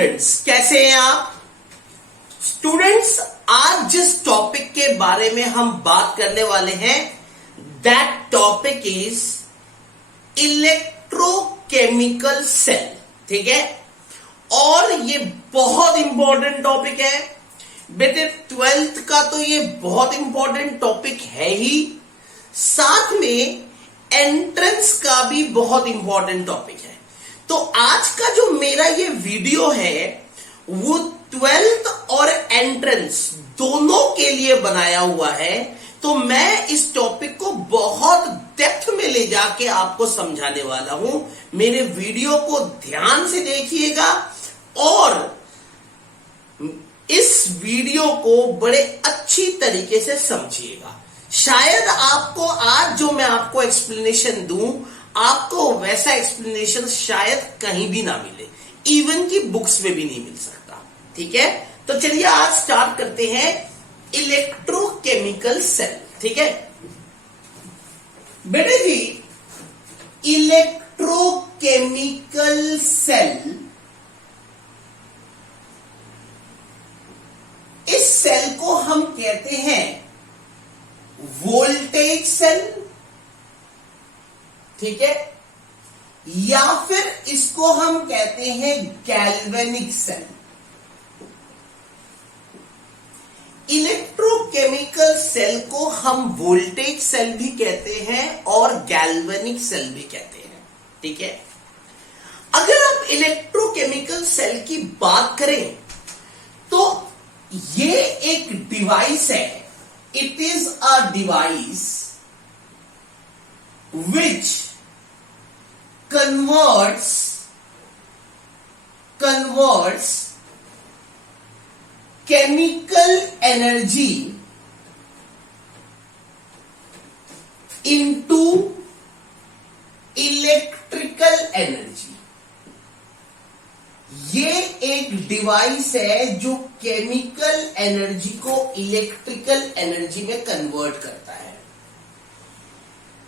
Students, कैसे हैं आप? स्टूडेंट्स, आज जिस टॉपिक के बारे में हम बात करने वाले हैं, that topic is electrochemical cell. ठीक है, और ये बहुत इंपॉर्टेंट टॉपिक है बेटे। 12th का तो ये बहुत इंपॉर्टेंट टॉपिक है ही, साथ में एंट्रेंस का भी बहुत इंपॉर्टेंट टॉपिक है। तो आज का जो मेरा ये वीडियो है वो 12th और एंट्रेंस दोनों के लिए बनाया हुआ है। तो मैं इस टॉपिक को बहुत डेप्थ में ले जाके आपको समझाने वाला हूं। मेरे वीडियो को ध्यान से देखिएगा और इस वीडियो को बड़े अच्छी तरीके से समझिएगा। शायद आपको आज जो मैं आपको एक्सप्लेनेशन दूं, आपको वैसा एक्सप्लेनेशन शायद कहीं भी ना मिले, इवन की बुक्स में भी नहीं मिल सकता। ठीक है, तो चलिए आज स्टार्ट करते हैं इलेक्ट्रोकेमिकल सेल। ठीक है बेटे जी, इलेक्ट्रोकेमिकल सेल, इस सेल को हम कहते हैं वोल्टेज सेल। ठीक है, या फिर इसको हम कहते हैं गैल्वेनिक सेल। इलेक्ट्रोकेमिकल सेल को हम वोल्टेज सेल भी कहते हैं और गैल्वेनिक सेल भी कहते हैं। ठीक है, अगर आप इलेक्ट्रोकेमिकल सेल की बात करें तो ये एक डिवाइस है। It is a device which converts chemical energy into electrical energy। ये एक डिवाइस है जो केमिकल एनर्जी को इलेक्ट्रिकल एनर्जी में कन्वर्ट करता है।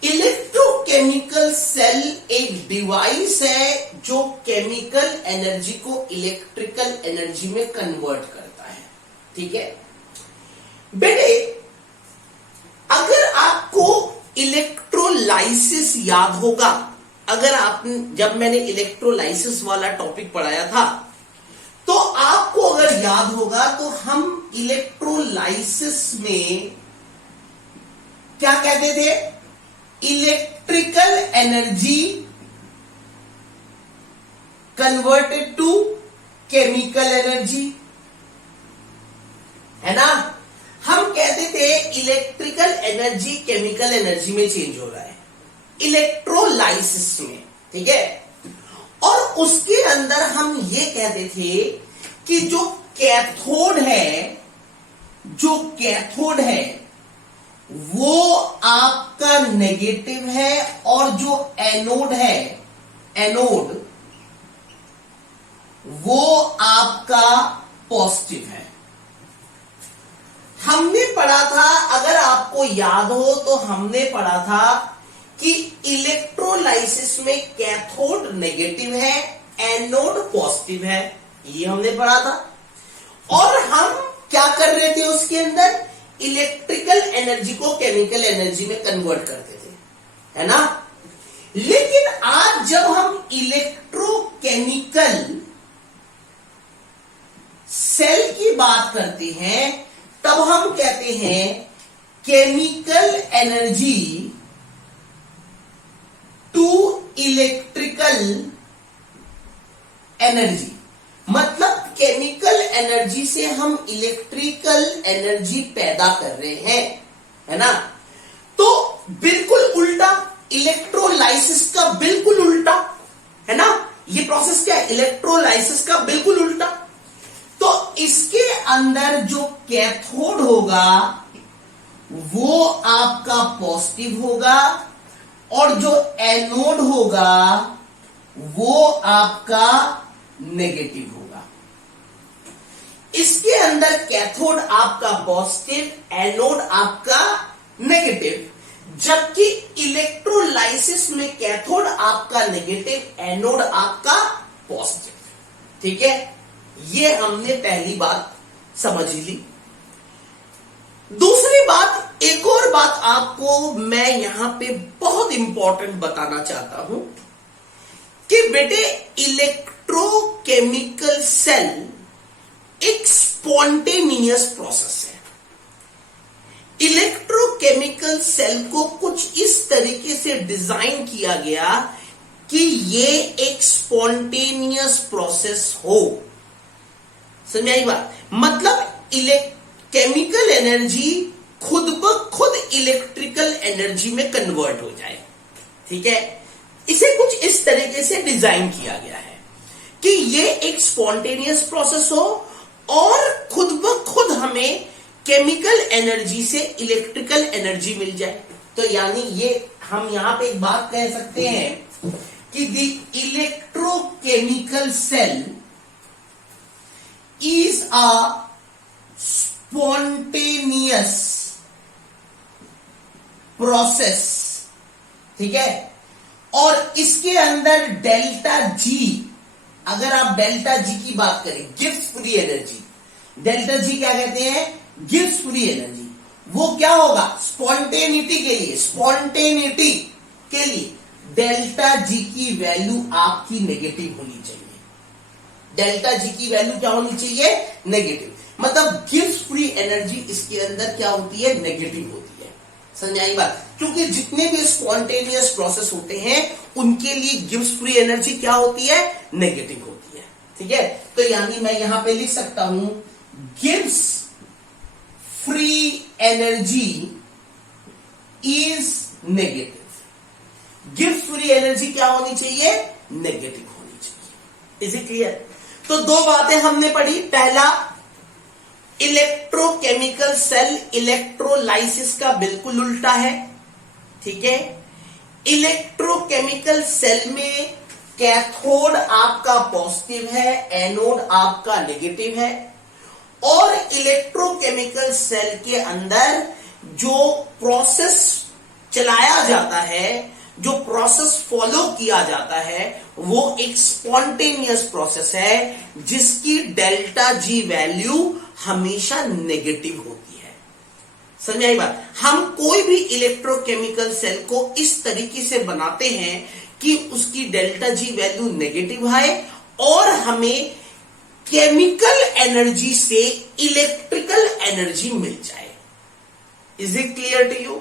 इलेक्ट्रोकेमिकल सेल एक डिवाइस है जो केमिकल एनर्जी को इलेक्ट्रिकल एनर्जी में कन्वर्ट करता है। ठीक है बेटे, अगर आपको इलेक्ट्रोलाइसिस याद होगा, अगर आपने जब मैंने इलेक्ट्रोलाइसिस वाला टॉपिक पढ़ाया था तो आपको अगर याद होगा तो हम इलेक्ट्रोलाइसिस में क्या कहते थे? Electrical energy converted to chemical energy, है ना। हम कहते थे इलेक्ट्रिकल एनर्जी केमिकल एनर्जी में चेंज हो रहा है इलेक्ट्रोलाइसिस में। ठीक है, और उसके अंदर हम ये कहते थे कि जो कैथोड है वो आपका नेगेटिव है और जो एनोड वो आपका पॉजिटिव है। हमने पढ़ा था, अगर आपको याद हो तो हमने पढ़ा था कि इलेक्ट्रोलाइसिस में कैथोड नेगेटिव है, एनोड पॉजिटिव है। ये हमने पढ़ा था और हम क्या कर रहे थे उसके अंदर? इलेक्ट्रिकल एनर्जी को केमिकल एनर्जी में कन्वर्ट करते थे, है ना। लेकिन आज जब हम इलेक्ट्रोकेमिकल सेल की बात करते हैं तब हम कहते हैं chemical energy to electrical energy. मतलब केमिकल एनर्जी से हम इलेक्ट्रिकल एनर्जी पैदा कर रहे हैं, है ना। तो बिल्कुल उल्टा, इलेक्ट्रोलाइसिस का बिल्कुल उल्टा, है ना। ये प्रोसेस क्या है? इलेक्ट्रोलाइसिस का बिल्कुल उल्टा। तो इसके अंदर जो कैथोड होगा वो आपका पॉजिटिव होगा और जो एनोड होगा वो आपका नेगेटिव होगा। इसके अंदर कैथोड आपका पॉजिटिव, एनोड आपका नेगेटिव, जबकि इलेक्ट्रोलाइसिस में कैथोड आपका नेगेटिव, एनोड आपका पॉजिटिव। ठीक है, ये हमने पहली बात समझ ली। दूसरी बात, एक और बात आपको मैं यहां पे बहुत इंपॉर्टेंट बताना चाहता हूं कि बेटे इलेक्ट्रोकेमिकल सेल एक स्पॉन्टेनियस प्रोसेस है। इलेक्ट्रोकेमिकल सेल को कुछ इस तरीके से डिजाइन किया गया कि ये एक स्पॉन्टेनियस प्रोसेस हो। समझ आई बात? मतलब केमिकल एनर्जी खुद ब खुद इलेक्ट्रिकल एनर्जी में कन्वर्ट हो जाए। ठीक है, इसे कुछ इस तरीके से डिजाइन किया गया है कि ये एक स्पॉन्टेनियस प्रोसेस हो और खुद ब खुद हमें केमिकल एनर्जी से इलेक्ट्रिकल एनर्जी मिल जाए। तो यानी ये हम यहां पे एक बात कह सकते हैं कि the electrochemical cell is a spontaneous process. ठीक है, और इसके अंदर डेल्टा जी, अगर आप डेल्टा जी की बात करें, Gibbs free energy, delta G क्या कहते हैं? Gibbs free energy. वो क्या होगा? स्पॉन्टेनिटी के लिए, स्पॉन्टेनिटी के लिए डेल्टा जी की वैल्यू आपकी नेगेटिव होनी चाहिए। डेल्टा जी की वैल्यू क्या होनी चाहिए? नेगेटिव। मतलब गिब्स फ्री एनर्जी इसके अंदर क्या होती है? नेगेटिव होती है। समझ आई बात? क्योंकि जितने भी स्पॉन्टेनियस प्रोसेस होते हैं उनके लिए गिब्स फ्री एनर्जी क्या होती है? नेगेटिव होती है। ठीक है, तो यानी मैं यहां पे लिख सकता हूं Gibbs free energy is negative. Gibbs free energy क्या होनी चाहिए? नेगेटिव होनी चाहिए। Is it clear? तो दो बातें हमने पढ़ी। पहला, इलेक्ट्रोकेमिकल सेल इलेक्ट्रोलाइसिस का बिल्कुल उल्टा है। ठीक है, इलेक्ट्रोकेमिकल सेल में कैथोड आपका पॉजिटिव है, एनोड आपका नेगेटिव है। और इलेक्ट्रोकेमिकल सेल के अंदर जो प्रोसेस चलाया जाता है, जो प्रोसेस फॉलो किया जाता है, वो एक स्पॉन्टेनियस प्रोसेस है जिसकी डेल्टा जी वैल्यू हमेशा नेगेटिव होती है। समझ आई बात? हम कोई भी इलेक्ट्रोकेमिकल सेल को इस तरीके से बनाते हैं कि उसकी डेल्टा जी वैल्यू नेगेटिव आए और हमें केमिकल एनर्जी से इलेक्ट्रिकल एनर्जी मिल जाए। Is it clear to you?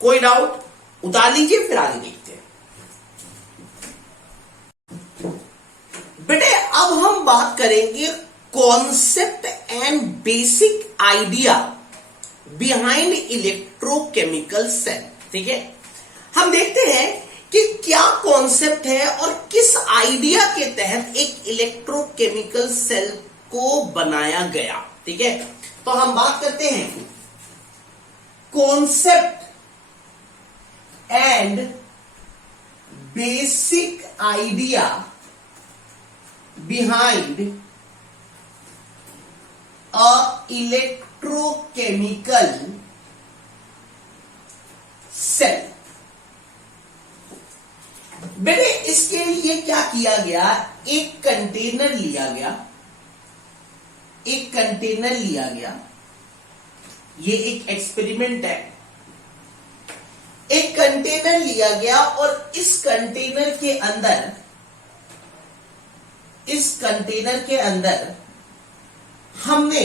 कोई डाउट? उतार लीजिए, फिर आगे देखते हैं। बेटे अब हम बात करेंगे concept and basic idea behind electrochemical cell. ठीक है, हम देखते हैं कि क्या कॉन्सेप्ट है और किस आइडिया के तहत एक इलेक्ट्रोकेमिकल सेल को बनाया गया। ठीक है, तो हम बात करते हैं concept and basic idea behind a electrochemical cell. बेटे इसके लिए क्या किया गया? एक कंटेनर लिया गया, एक कंटेनर लिया गया। ये एक एक्सपेरिमेंट है। एक कंटेनर लिया गया और इस कंटेनर के अंदर हमने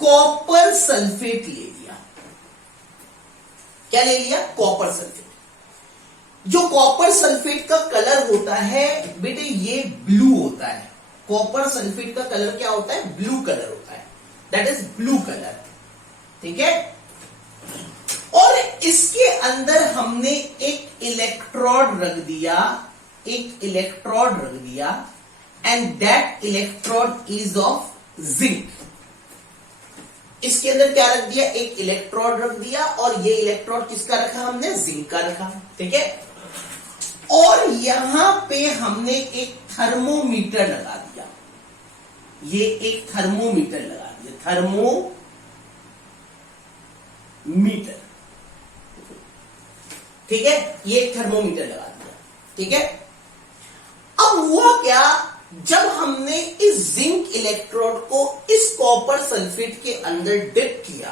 कॉपर सल्फेट ले लिया। क्या ले लिया? Copper sulphate. जो कॉपर सल्फेट का कलर होता है बेटे, ये ब्लू होता है। कॉपर सल्फेट का कलर क्या होता है? ब्लू कलर होता है। That is blue colour. ठीक है, और इसके अंदर हमने एक इलेक्ट्रोड रख दिया, and that electrode is of zinc. इसके अंदर क्या रख दिया? एक इलेक्ट्रोड रख दिया, और ये इलेक्ट्रोड किसका रखा? हमने जिंक का रखा। ठीक है, और यहां पे हमने एक थर्मोमीटर लगा दिया। ये एक थर्मोमीटर लगा दिया, थर्मोमीटर। ठीक है, ये एक थर्मोमीटर लगा दिया। ठीक है, अब हुआ क्या? जब हमने इस जिंक इलेक्ट्रोड को इस कॉपर सल्फेट के अंदर डिप किया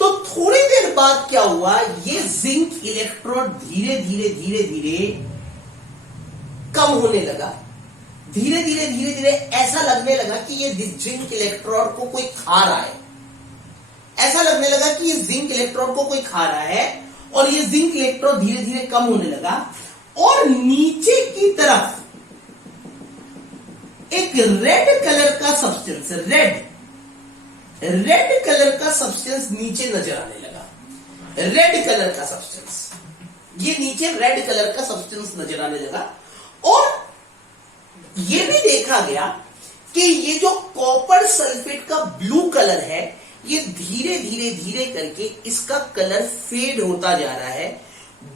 तो थोड़ी देर बाद क्या हुआ, ये जिंक इलेक्ट्रोड धीरे धीरे धीरे धीरे कम होने लगा। धीरे धीरे धीरे धीरे ऐसा लगने लगा कि ये जिंक इलेक्ट्रोड को कोई खा रहा है। ऐसा लगने लगा कि ये जिंक इलेक्ट्रोड को कोई खा रहा है और ये जिंक इलेक्ट्रोड धीरे धीरे कम होने लगा और नीचे की तरफ एक रेड कलर का सब्सटेंस, रेड कलर का सब्सटेंस नीचे नजर आने लगा। रेड कलर का सब्सटेंस, ये नीचे रेड कलर का सब्सटेंस नजर आने लगा और ये भी देखा गया कि ये जो कॉपर सल्फेट का ब्लू कलर है, ये धीरे धीरे धीरे करके इसका कलर फेड होता जा रहा है।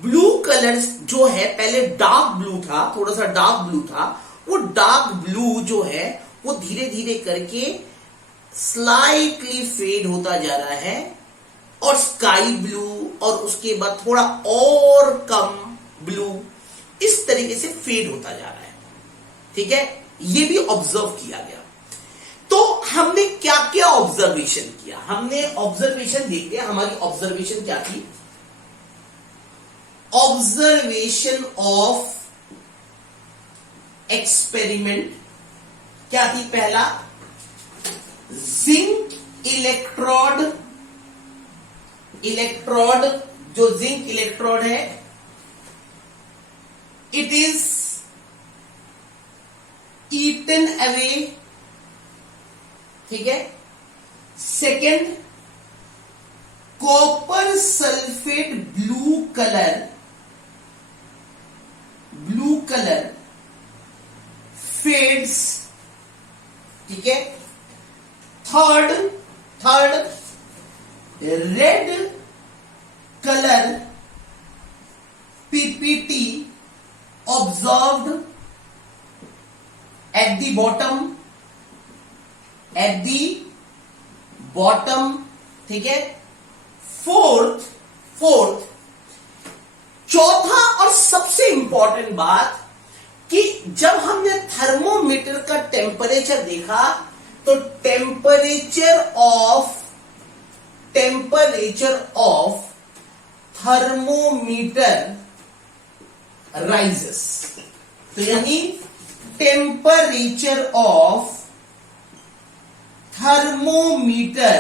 ब्लू कलर जो है पहले डार्क ब्लू था, थोड़ा सा डार्क ब्लू था, वो डार्क ब्लू जो है वो धीरे धीरे करके स्लाइटली फेड होता जा रहा है और स्काई ब्लू और उसके बाद थोड़ा और कम ब्लू, इस तरीके से फेड होता जा रहा है। ठीक है, ये भी ऑब्जर्व किया गया। तो हमने क्या क्या ऑब्जर्वेशन किया, हमने ऑब्जर्वेशन देख लिया। हमारी ऑब्जर्वेशन क्या थी? ऑब्जर्वेशन ऑफ एक्सपेरिमेंट क्या थी? पहला, जिंक इलेक्ट्रोड जो जिंक इलेक्ट्रोड है, इट इज ईटन अवे। ठीक है। Second, copper sulphate blue colour fades. ठीक है। Third, red colour PPT observed at the bottom। ठीक है। फोर्थ, चौथा और सबसे इंपॉर्टेंट बात कि जब हमने थर्मोमीटर का टेम्परेचर देखा तो टेम्परेचर ऑफ थर्मोमीटर राइजेस। तो यानी टेम्परेचर ऑफ थर्मोमीटर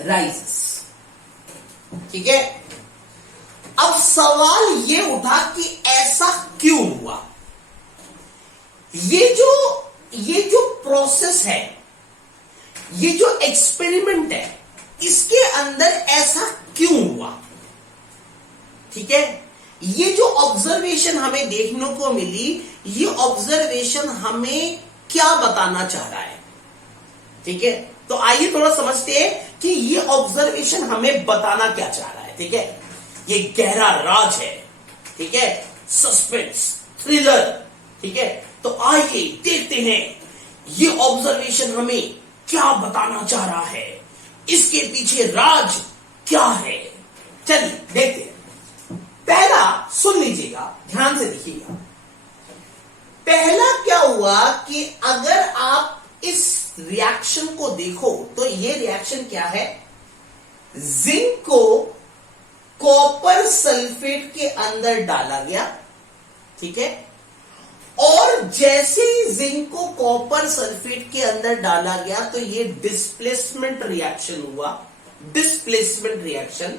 राइजेस। ठीक है। अब सवाल ये उठा कि ऐसा क्यों हुआ? ये जो प्रोसेस है, ये जो एक्सपेरिमेंट है, इसके अंदर ऐसा क्यों हुआ? ठीक है। ये जो ऑब्जर्वेशन हमें देखने को मिली, ये ऑब्जर्वेशन हमें क्या बताना चाह रहा है? ठीक है। तो आइए थोड़ा समझते हैं कि ये ऑब्जर्वेशन हमें बताना क्या चाह रहा है। ठीक है। ये गहरा राज है। ठीक है। Suspense, thriller. ठीक है। तो आइए देखते हैं ये ऑब्जर्वेशन हमें क्या बताना चाह रहा है, इसके पीछे राज क्या है। चलिए देखते हैं। पहला सुन लीजिएगा, ध्यान से देखिएगा। पहला क्या हुआ कि अगर आप इस रिएक्शन को देखो तो ये रिएक्शन क्या है? जिंक को कॉपर सल्फेट के अंदर डाला गया। ठीक है। और जैसे ही जिंक को कॉपर सल्फेट के अंदर डाला गया तो ये डिस्प्लेसमेंट रिएक्शन हुआ, डिस्प्लेसमेंट रिएक्शन,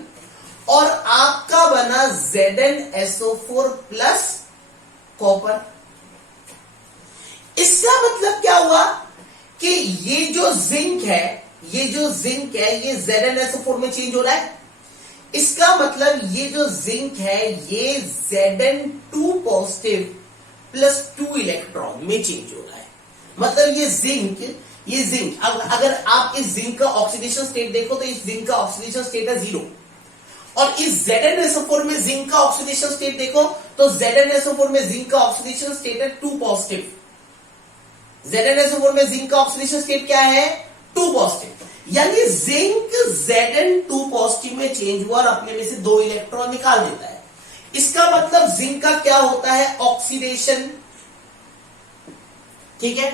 और आपका बना ZnSO4 प्लस कॉपर। इसका मतलब क्या हुआ कि ये जो जिंक है, ये ZnSO4 में चेंज हो रहा है। इसका मतलब ये जो जिंक है ये Zn2 पॉजिटिव प्लस 2 इलेक्ट्रॉन में चेंज हो रहा है। मतलब ये जिंक अगर आप इस जिंक का ऑक्सीडेशन स्टेट देखो तो इस जिंक का ऑक्सीडेशन स्टेट है 0, और इस ZnSO4 में जिंक का ऑक्सीडेशन स्टेट देखो तो ZnSO4 में जिंक का ऑक्सीडेशन स्टेट है 2 पॉजिटिव। ZnSO4 में जिंक का ऑक्सीडेशन स्टेट क्या है? 2 पॉजिटिव। यानी जिंक Zn2 पॉजिटिव में चेंज हुआ और अपने में से 2 इलेक्ट्रॉन निकाल देता है। इसका मतलब जिंक का क्या होता है? ऑक्सीडेशन। ठीक है।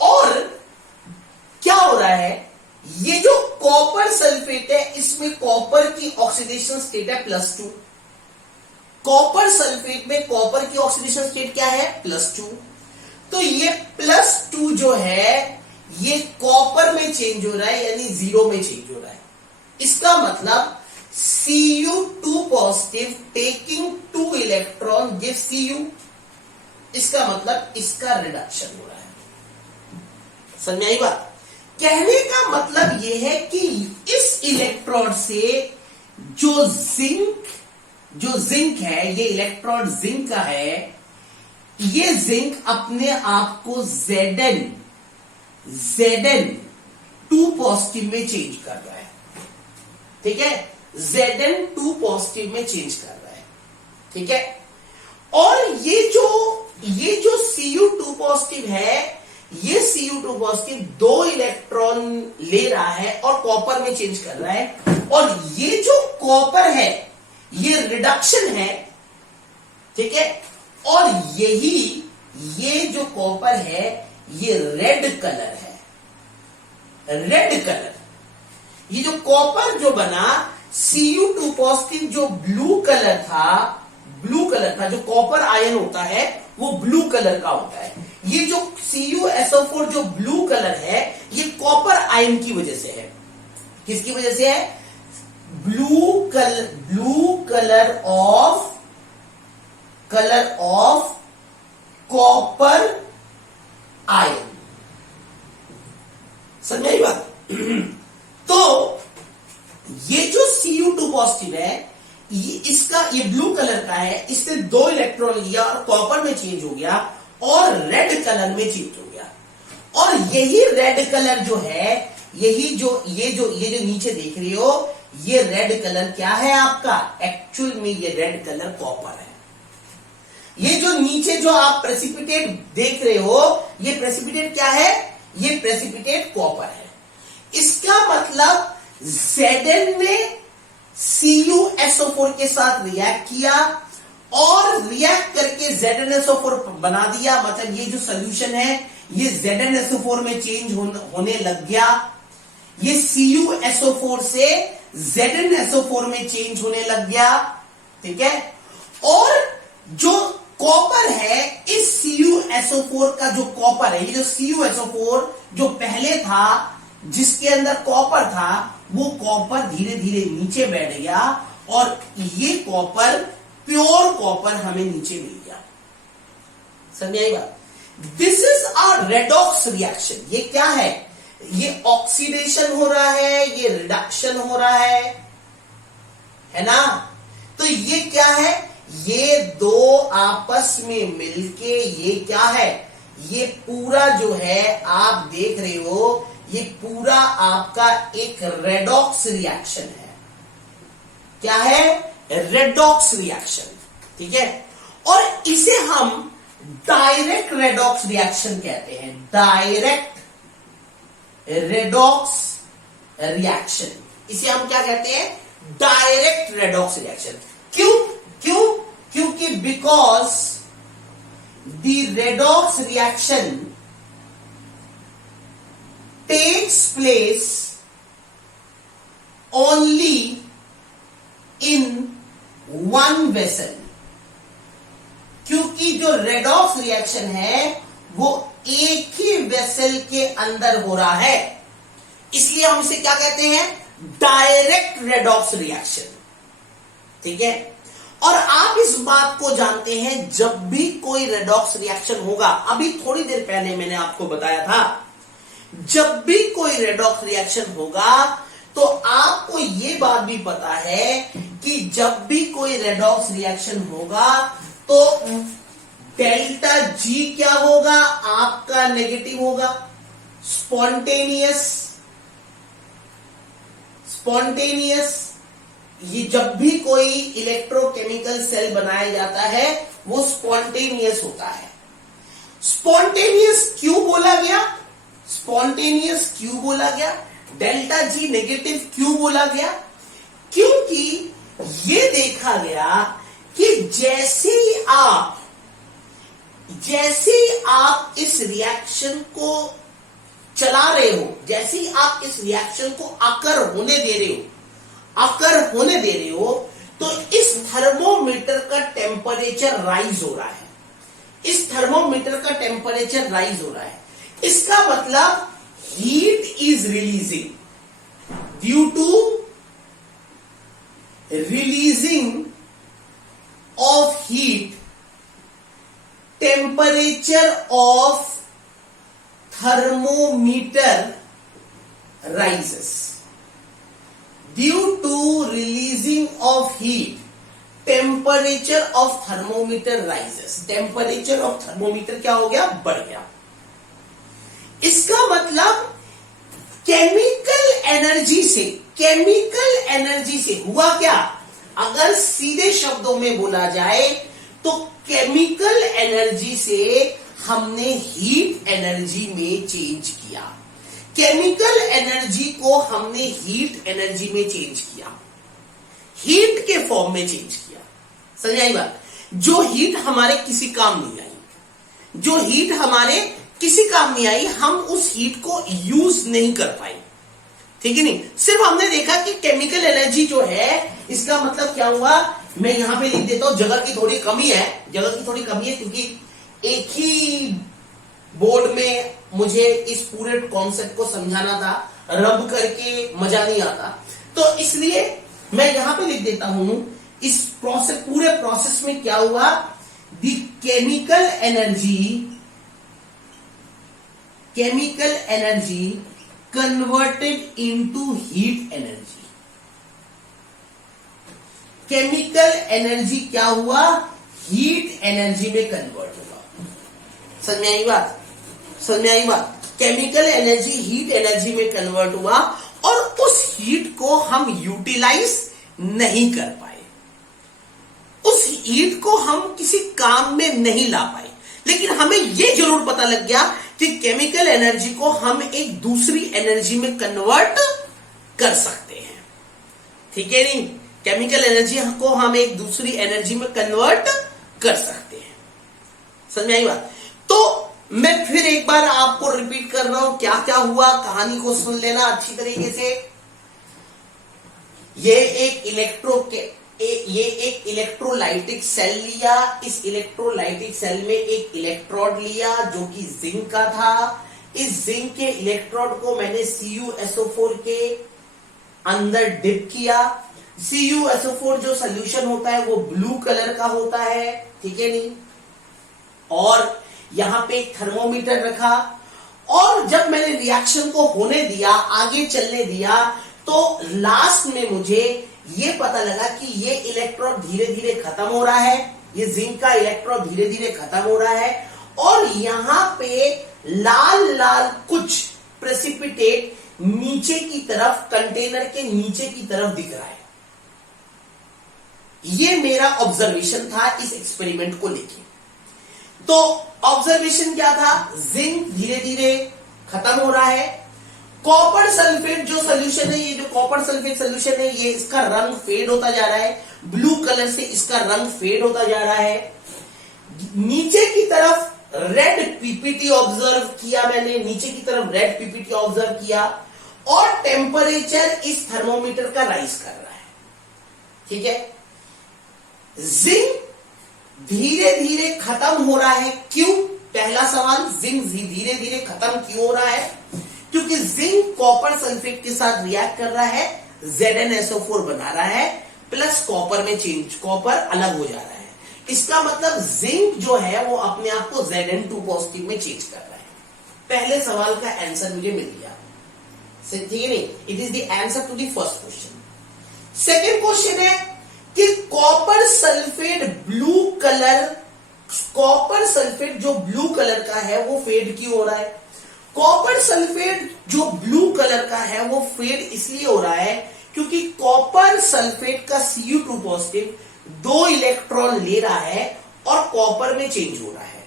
और क्या हो रहा है, ये जो कॉपर सल्फेट है इसमें कॉपर की ऑक्सीडेशन स्टेट है +2। कॉपर सल्फेट में कॉपर की ऑक्सीडेशन स्टेट क्या है, +2। तो ये +2 जो है ये कॉपर में चेंज हो रहा है, यानी 0 में चेंज हो रहा है। इसका मतलब Cu2 positive taking 2 electron give Cu। इसका मतलब इसका रिडक्शन हो रहा है। समझ में आई बात? कहने का मतलब यह है कि इस इलेक्ट्रोड से जो जिंक है, ये इलेक्ट्रोड जिंक का है, ये जिंक अपने आप को Zn2 पॉजिटिव में चेंज कर रहा है। ठीक है, Zn2 पॉजिटिव में चेंज कर रहा है। ठीक है, और ये जो Cu2 पॉजिटिव है, ये Cu2 पॉजिटिव 2 इलेक्ट्रॉन ले रहा है और कॉपर में चेंज कर रहा है। और ये जो कॉपर है ये रिडक्शन है। ठीक है, और ये जो कॉपर है ये रेड कलर है। रेड कलर, ये जो कॉपर जो बना, Cu2 पॉजिटिव जो ब्लू कलर था, जो कॉपर आयन होता है वो ब्लू कलर का होता है। ये जो CuSO4 जो ब्लू कलर है ये कॉपर आयन की वजह से है। किसकी वजह से है? Blue colour of copper ion. समझ में आई बात? तो ये जो Cu2 पॉजिटिव है ये ब्लू कलर का है, इसने 2 इलेक्ट्रॉन लिया और कॉपर में चेंज हो गया और रेड कलर में चेंज हो गया। और यही रेड कलर जो है, ये जो नीचे देख रहे हो, ये रेड कलर क्या है आपका? एक्चुअल में ये रेड कलर कॉपर है। ये जो नीचे जो आप प्रेसिपिटेट देख रहे हो, ये प्रेसिपिटेट क्या है? ये प्रेसिपिटेट कॉपर है। इसका मतलब Zn ने CuSO4 के साथ रिएक्ट किया और रिएक्ट करके ZnSO4 बना दिया। मतलब ये जो सोल्यूशन है ये ZnSO4 में चेंज होने लग गया। ये CuSO4 से ZnSO4 में चेंज होने लग गया। ठीक है, और जो कॉपर है, इस CuSO4 का जो कॉपर है, ये जो CuSO4 जो पहले था जिसके अंदर कॉपर था, वो कॉपर धीरे धीरे नीचे बैठ गया और ये कॉपर, प्योर कॉपर हमें नीचे मिल गया। समझ आई बात? This is a redox reaction. ये क्या है? ये ऑक्सीडेशन हो रहा है, ये रिडक्शन हो रहा है ना? तो ये क्या है? ये 2 आपस में मिलके ये क्या है? ये पूरा जो है आप देख रहे हो, ये पूरा आपका एक रेडॉक्स रिएक्शन है। क्या है? Redox reaction. ठीक है, और इसे हम डायरेक्ट रेडॉक्स रिएक्शन कहते हैं। डायरेक्ट रेडॉक्स रिएक्शन, इसे हम क्या कहते हैं? Direct redox reaction. क्योंकि because the redox reaction takes place only in one vessel। क्योंकि जो रेडॉक्स रिएक्शन है वो एक ही वेसल के अंदर हो रहा है, इसलिए हम इसे क्या कहते हैं? Direct redox reaction. ठीक है, और आप इस बात को जानते हैं जब भी कोई रेडॉक्स रिएक्शन होगा, अभी थोड़ी देर पहले मैंने आपको बताया था, जब भी कोई रेडॉक्स रिएक्शन होगा तो आपको यह बात भी पता है कि जब भी कोई रेडॉक्स रिएक्शन होगा तो डेल्टा जी क्या होगा? आपका नेगेटिव होगा। स्पॉन्टेनियस, ये जब भी कोई इलेक्ट्रोकेमिकल सेल बनाया जाता है वो स्पॉन्टेनियस होता है। स्पॉन्टेनियस क्यों बोला गया? डेल्टा जी नेगेटिव क्यों बोला गया? क्योंकि ये देखा गया कि जैसे जैसे आप इस रिएक्शन को चला रहे हो, जैसे ही आप इस रिएक्शन को अकर होने दे रहे हो, तो इस थर्मोमीटर का टेम्परेचर राइज हो रहा है। इस थर्मोमीटर का टेम्परेचर राइज हो रहा है। इसका मतलब heat is releasing. Due to releasing of heat, temperature of thermometer rises. Due to releasing of heat, temperature of thermometer rises. Temperature of thermometer क्या हो गया? बढ़ गया। इसका मतलब केमिकल एनर्जी से हुआ क्या? अगर सीधे शब्दों में बोला जाए तो केमिकल एनर्जी से हमने हीट एनर्जी में चेंज किया। केमिकल एनर्जी को हमने हीट एनर्जी में चेंज किया, हीट के फॉर्म में चेंज किया। समझ आई बात? जो हीट हमारे किसी काम नहीं आई, हम उस हीट को यूज नहीं कर पाए। ठीक है नहीं, सिर्फ हमने देखा कि केमिकल एनर्जी जो है, इसका मतलब क्या हुआ, मैं यहां पे लिख देता हूं। जगह की थोड़ी कमी है क्योंकि एक ही बोर्ड में मुझे इस पूरे कॉन्सेप्ट को समझाना था, रब करके मजा नहीं आता, तो इसलिए मैं यहां पे लिख देता हूं। इस पूरे प्रोसेस में क्या हुआ, the chemical energy converted into heat energy. Chemical energy क्या हुआ, हीट एनर्जी में कन्वर्ट हुआ। समझ में आई बात? केमिकल एनर्जी हीट एनर्जी में कन्वर्ट हुआ और उस हीट को हम यूटिलाइज नहीं कर पाए, उस हीट को हम किसी काम में नहीं ला पाए। लेकिन हमें यह जरूर पता लग गया कि केमिकल एनर्जी को हम एक दूसरी एनर्जी में कन्वर्ट कर सकते हैं। ठीक है नहीं, केमिकल एनर्जी को हम एक दूसरी एनर्जी में कन्वर्ट कर सकते हैं। समझ में आई बात? तो मैं फिर एक बार आपको रिपीट कर रहा हूं क्या क्या हुआ, कहानी को सुन लेना अच्छी तरीके से। ये एक इलेक्ट्रोलाइटिक सेल लिया। इस इलेक्ट्रोलाइटिक सेल में एक इलेक्ट्रोड लिया जो कि जिंक का था। इस जिंक के इलेक्ट्रोड को मैंने CuSO4 के अंदर डिप किया। CuSO4 जो सोल्यूशन होता है वो ब्लू कलर का होता है। ठीक है नहीं, और यहां पे एक थर्मोमीटर रखा, और जब मैंने रिएक्शन को होने दिया, आगे चलने दिया, तो लास्ट में मुझे ये पता लगा कि ये इलेक्ट्रोड धीरे धीरे खत्म हो रहा है, ये जिंक का इलेक्ट्रोड धीरे धीरे खत्म हो रहा है, और यहां पे लाल लाल कुछ प्रेसिपिटेट नीचे की तरफ, कंटेनर के नीचे की तरफ दिख रहा है। ये मेरा ऑब्जर्वेशन था इस एक्सपेरिमेंट को लेके। तो ऑब्जर्वेशन क्या था, जिंक धीरे धीरे खत्म हो रहा है। कॉपर सल्फेट जो सोल्यूशन है, ये जो कॉपर सल्फेट सोल्यूशन है, ये इसका रंग फेड होता जा रहा है, ब्लू कलर से इसका रंग फेड होता जा रहा है। नीचे की तरफ रेड पीपीटी ऑब्जर्व किया मैंने, नीचे की तरफ रेड पीपीटी ऑब्जर्व किया, और टेम्परेचर इस थर्मोमीटर का राइज कर रहा है। ठीक है, जिंक धीरे धीरे खत्म हो रहा है। क्यों? पहला सवाल, जिंक धीरे धीरे खत्म क्यों हो रहा है? क्योंकि जिंक कॉपर सल्फेट के साथ रिएक्ट कर रहा है, ZnSO4 बना रहा है, प्लस कॉपर में चेंज, कॉपर अलग हो जा रहा है। इसका मतलब जिंक जो है वो अपने आप को Zn2 पॉजिटिव में चेंज कर रहा है। पहले सवाल का आंसर मुझे मिल गया। ठीक है नहीं, it is the answer to the first question. Second question है कि कॉपर सल्फेट जो ब्लू कलर का है वो फेड क्यों हो रहा है? कॉपर सल्फेट जो ब्लू कलर का है वो फेड इसलिए हो रहा है क्योंकि कॉपर सल्फेट का Cu2 पॉजिटिव 2 इलेक्ट्रॉन ले रहा है और कॉपर में चेंज हो रहा है।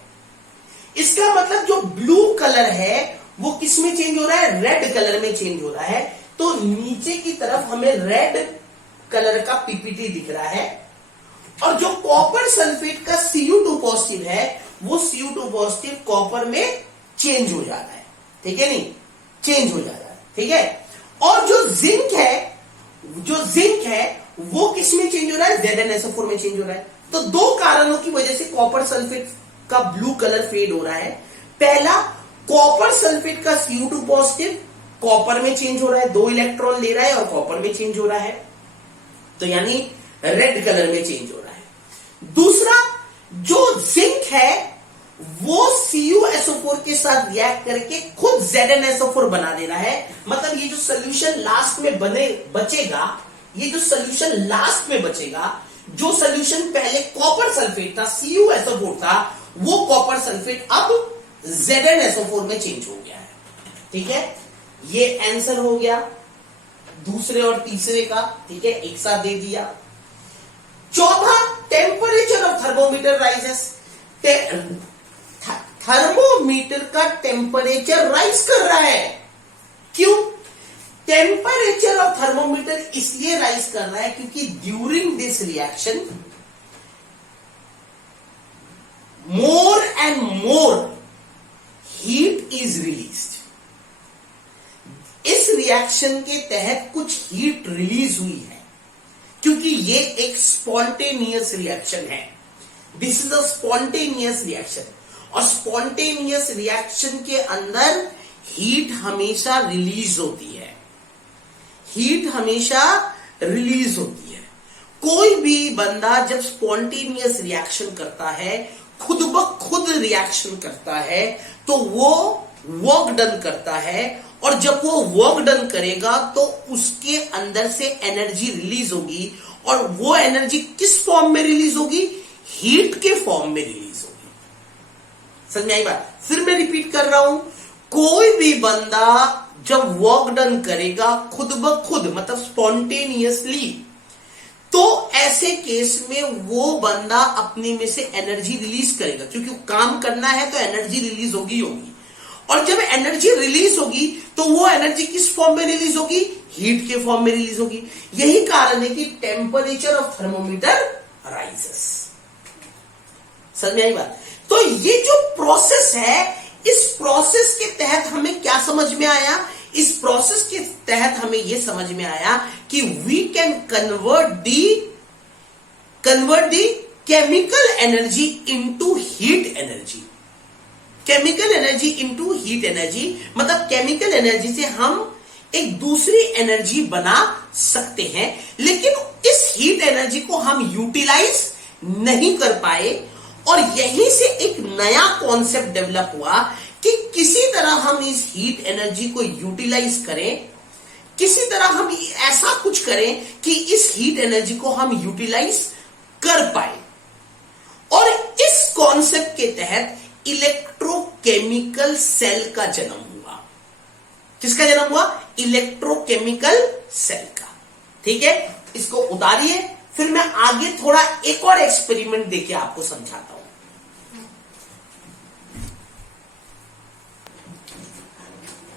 इसका मतलब जो ब्लू कलर है वो किस में चेंज हो रहा है? रेड कलर में चेंज हो रहा है। तो नीचे की तरफ हमें रेड कलर का पीपीटी दिख रहा है, और जो कॉपर सल्फेट का Cu2 पॉजिटिव है वो Cu2 पॉजिटिव कॉपर में चेंज हो जाता है, ठीक है नहीं, चेंज हो जाता है, ठीक है। और जो जिंक है वो किस में चेंज हो रहा है, ZnSO4 में चेंज हो रहा है। तो दो कारणों की वजह से कॉपर सल्फेट का ब्लू कलर फेड हो रहा है। पहला, कॉपर सल्फेट का Cu2 पॉजिटिव कॉपर में चेंज हो रहा है, 2 इलेक्ट्रॉन ले रहा है और कॉपर में चेंज हो रहा है, तो यानी रेड कलर में चेंज हो रहा है। दूसरा, जो जिंक है वो CuSO4 के साथ रिएक्ट करके खुद ZnSO4 बना दे रहा है। मतलब ये जो सोल्यूशन लास्ट में बचेगा, ये जो सोल्यूशन लास्ट में बचेगा, जो सोल्यूशन पहले कॉपर सल्फेट था, CuSO4 था, वो कॉपर सल्फेट अब ZnSO4 में चेंज हो गया है, ठीक है। ये आंसर हो गया दूसरे और तीसरे का, ठीक है, एक साथ दे दिया। चौथा, temperature of thermometer rises. Thermometer का टेम्परेचर राइज कर रहा है, क्यों? टेम्परेचर ऑफ थर्मोमीटर इसलिए राइज कर रहा है क्योंकि during this reaction more and more heat is released. इस रिएक्शन के तहत कुछ हीट रिलीज हुई है क्योंकि ये एक स्पॉन्टेनियस रिएक्शन है। This is a spontaneous reaction, और स्पॉन्टेनियस रिएक्शन के अंदर हीट हमेशा रिलीज होती है, हीट हमेशा रिलीज होती है। कोई भी बंदा जब स्पॉन्टेनियस रिएक्शन करता है, खुद ब खुद रिएक्शन करता है, तो वो वर्क डन करता है, और जब वो वर्क डन करेगा तो उसके अंदर से एनर्जी रिलीज होगी, और वो एनर्जी किस फॉर्म में रिलीज होगी? हीट के फॉर्म में रिलीज होगी। समझ में आई बात? फिर मैं रिपीट कर रहा हूं, कोई भी बंदा जब वर्क डन करेगा खुद ब खुद, मतलब स्पॉन्टेनियसली, तो ऐसे केस में वो बंदा अपने में से एनर्जी रिलीज करेगा, क्योंकि काम करना है तो एनर्जी रिलीज होगी। और जब एनर्जी रिलीज होगी तो वो एनर्जी किस फॉर्म में रिलीज होगी? हीट के फॉर्म में रिलीज होगी। यही कारण है कि टेम्परेचर ऑफ थर्मोमीटर राइजेस। समझ में आई बात? तो ये जो प्रोसेस है, इस प्रोसेस के तहत हमें क्या समझ में आया? इस प्रोसेस के तहत हमें यह समझ में आया कि we can convert the chemical energy into heat energy. Chemical energy into heat energy, मतलब केमिकल एनर्जी से हम एक दूसरी एनर्जी बना सकते हैं, लेकिन इस हीट एनर्जी को हम यूटिलाइज नहीं कर पाए। और यहीं से एक नया कॉन्सेप्ट डेवलप हुआ कि किसी तरह हम इस हीट एनर्जी को यूटिलाइज करें, किसी तरह हम ऐसा कुछ करें कि इस हीट एनर्जी को हम यूटिलाइज कर पाए। और इस कॉन्सेप्ट के तहत इलेक्ट्रोकेमिकल सेल का जन्म हुआ। किसका जन्म हुआ? इलेक्ट्रोकेमिकल सेल का। ठीक है, इसको उतारिए, फिर मैं आगे थोड़ा एक और एक्सपेरिमेंट देके आपको समझाता हूं।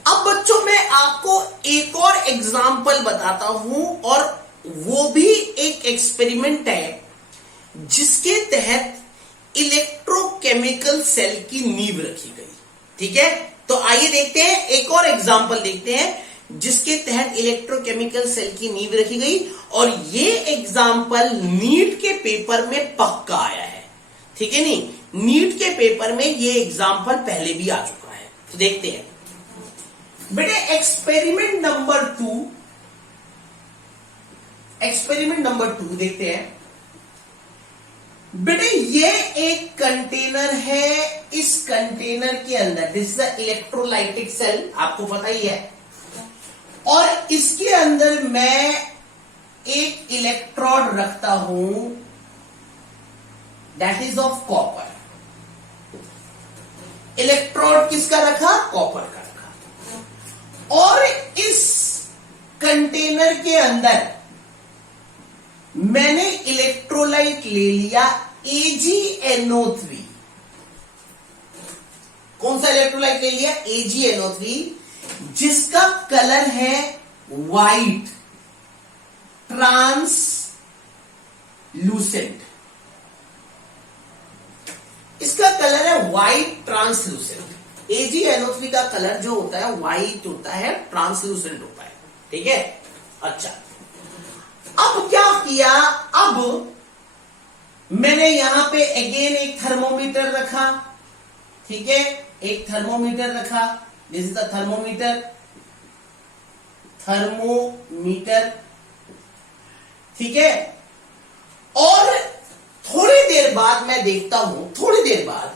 अब बच्चों मैं आपको एक और एग्जाम्पल बताता हूं, और वो भी एक एक्सपेरिमेंट है जिसके तहत इलेक्ट्रोकेमिकल सेल की नींव रखी गई। ठीक है, तो आइए देखते हैं, एक और एग्जाम्पल देखते हैं जिसके तहत इलेक्ट्रोकेमिकल सेल की नींव रखी गई। और ये एग्जाम्पल नीट के पेपर में पक्का आया है। ठीक है, नहीं, नीट के पेपर में ये एग्जाम्पल पहले भी आ चुका है। तो देखते हैं बेटे, एक्सपेरिमेंट नंबर 2 देखते हैं। बेटे ये एक कंटेनर है, इस कंटेनर के अंदर this is the electrolytic cell, आपको पता ही है, और इसके अंदर मैं एक इलेक्ट्रोड रखता हूं, that is of copper. Electrode किसका रखा? कॉपर का रखा। और इस कंटेनर के अंदर मैंने इलेक्ट्रोलाइट ले लिया AgNO3। कौन सा इलेक्ट्रोलाइट ले लिया? AgNO3, जिसका कलर है व्हाइट, ट्रांसलूसेंट। इसका कलर है व्हाइट ट्रांसलूसेंट। AgNO3 का कलर जो होता है व्हाइट होता है, ट्रांसलूसेंट होता है। ठीक है, अच्छा अब क्या किया, अब मैंने यहां पे अगेन एक थर्मोमीटर रखा। ठीक है, एक थर्मोमीटर रखा, this is the thermometer, thermometer. ठीक है, और थोड़ी देर बाद मैं देखता हूं, थोड़ी देर बाद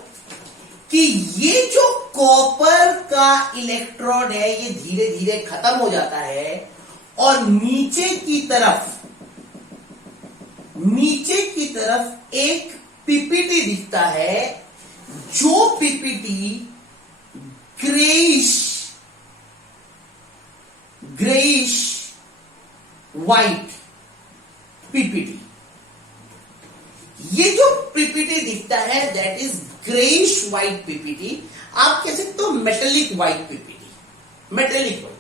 कि ये जो कॉपर का इलेक्ट्रोड है ये धीरे धीरे खत्म हो जाता है और नीचे की तरफ एक पीपीटी दिखता है, जो पीपीटी ग्रेइश व्हाइट पीपीटी, ये जो पीपीटी दिखता है that is greyish white PPT. आप कह सकते हो metallic white PPT, metallic white.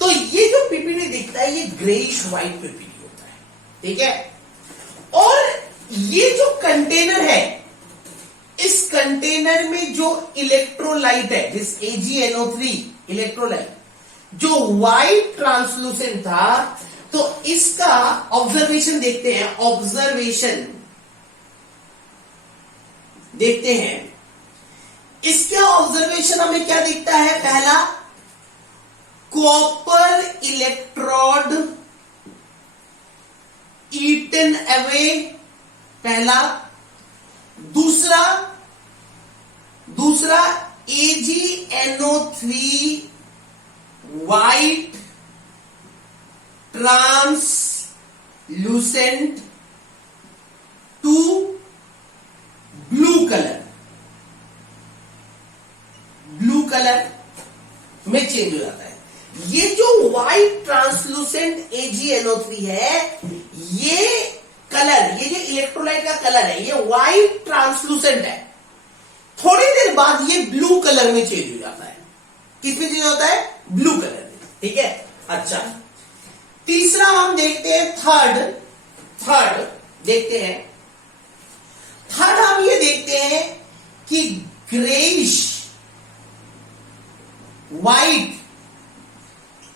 तो ये जो पीपीटी दिखता है ये ग्रेइश व्हाइट पीपीटी होता है। ठीक है, और ये जो कंटेनर है, इस कंटेनर में जो इलेक्ट्रोलाइट है, दिस AgNO3 इलेक्ट्रोलाइट, जो व्हाइट ट्रांसलूसेंट था, तो इसका ऑब्जर्वेशन देखते हैं, ऑब्जर्वेशन देखते हैं। इसका ऑब्जर्वेशन हमें क्या दिखता है, पहला कॉपर इलेक्ट्रोड ईटन अवे, पहला। दूसरा AgNO3 white translucent to blue colour में चेंज हो जाता है। ये जो व्हाइट ट्रांसलूसेंट AgNO3 है, ये कलर, ये जो इलेक्ट्रोलाइट का कलर है ये व्हाइट ट्रांसलूसेंट है, थोड़ी देर बाद ये ब्लू कलर में चेंज हो जाता है। किस में चेंज होता है, ब्लू कलर में। ठीक है, अच्छा तीसरा हम देखते हैं, थर्ड देखते हैं। थर्ड हम ये देखते हैं कि greyish white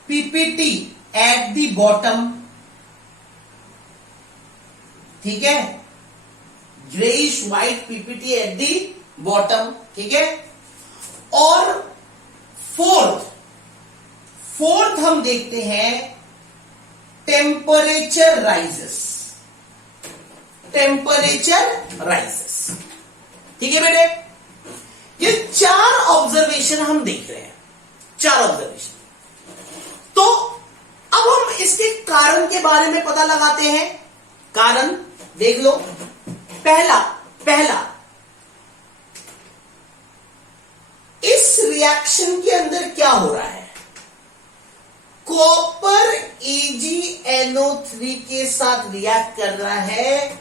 PPT at the bottom. ठीक है, greyish white PPT at the bottom. ठीक है, और फोर्थ हम देखते हैं टेम्परेचर राइजेस। ठीक है बेटे, ये 4 ऑब्जर्वेशन हम देख रहे हैं, 4 ऑब्जर्वेशन। तो अब हम इसके कारण के बारे में पता लगाते हैं। कारण देख लो, पहला इस रिएक्शन के अंदर क्या हो रहा है, कॉपर AgNO3 के साथ रिएक्ट कर रहा है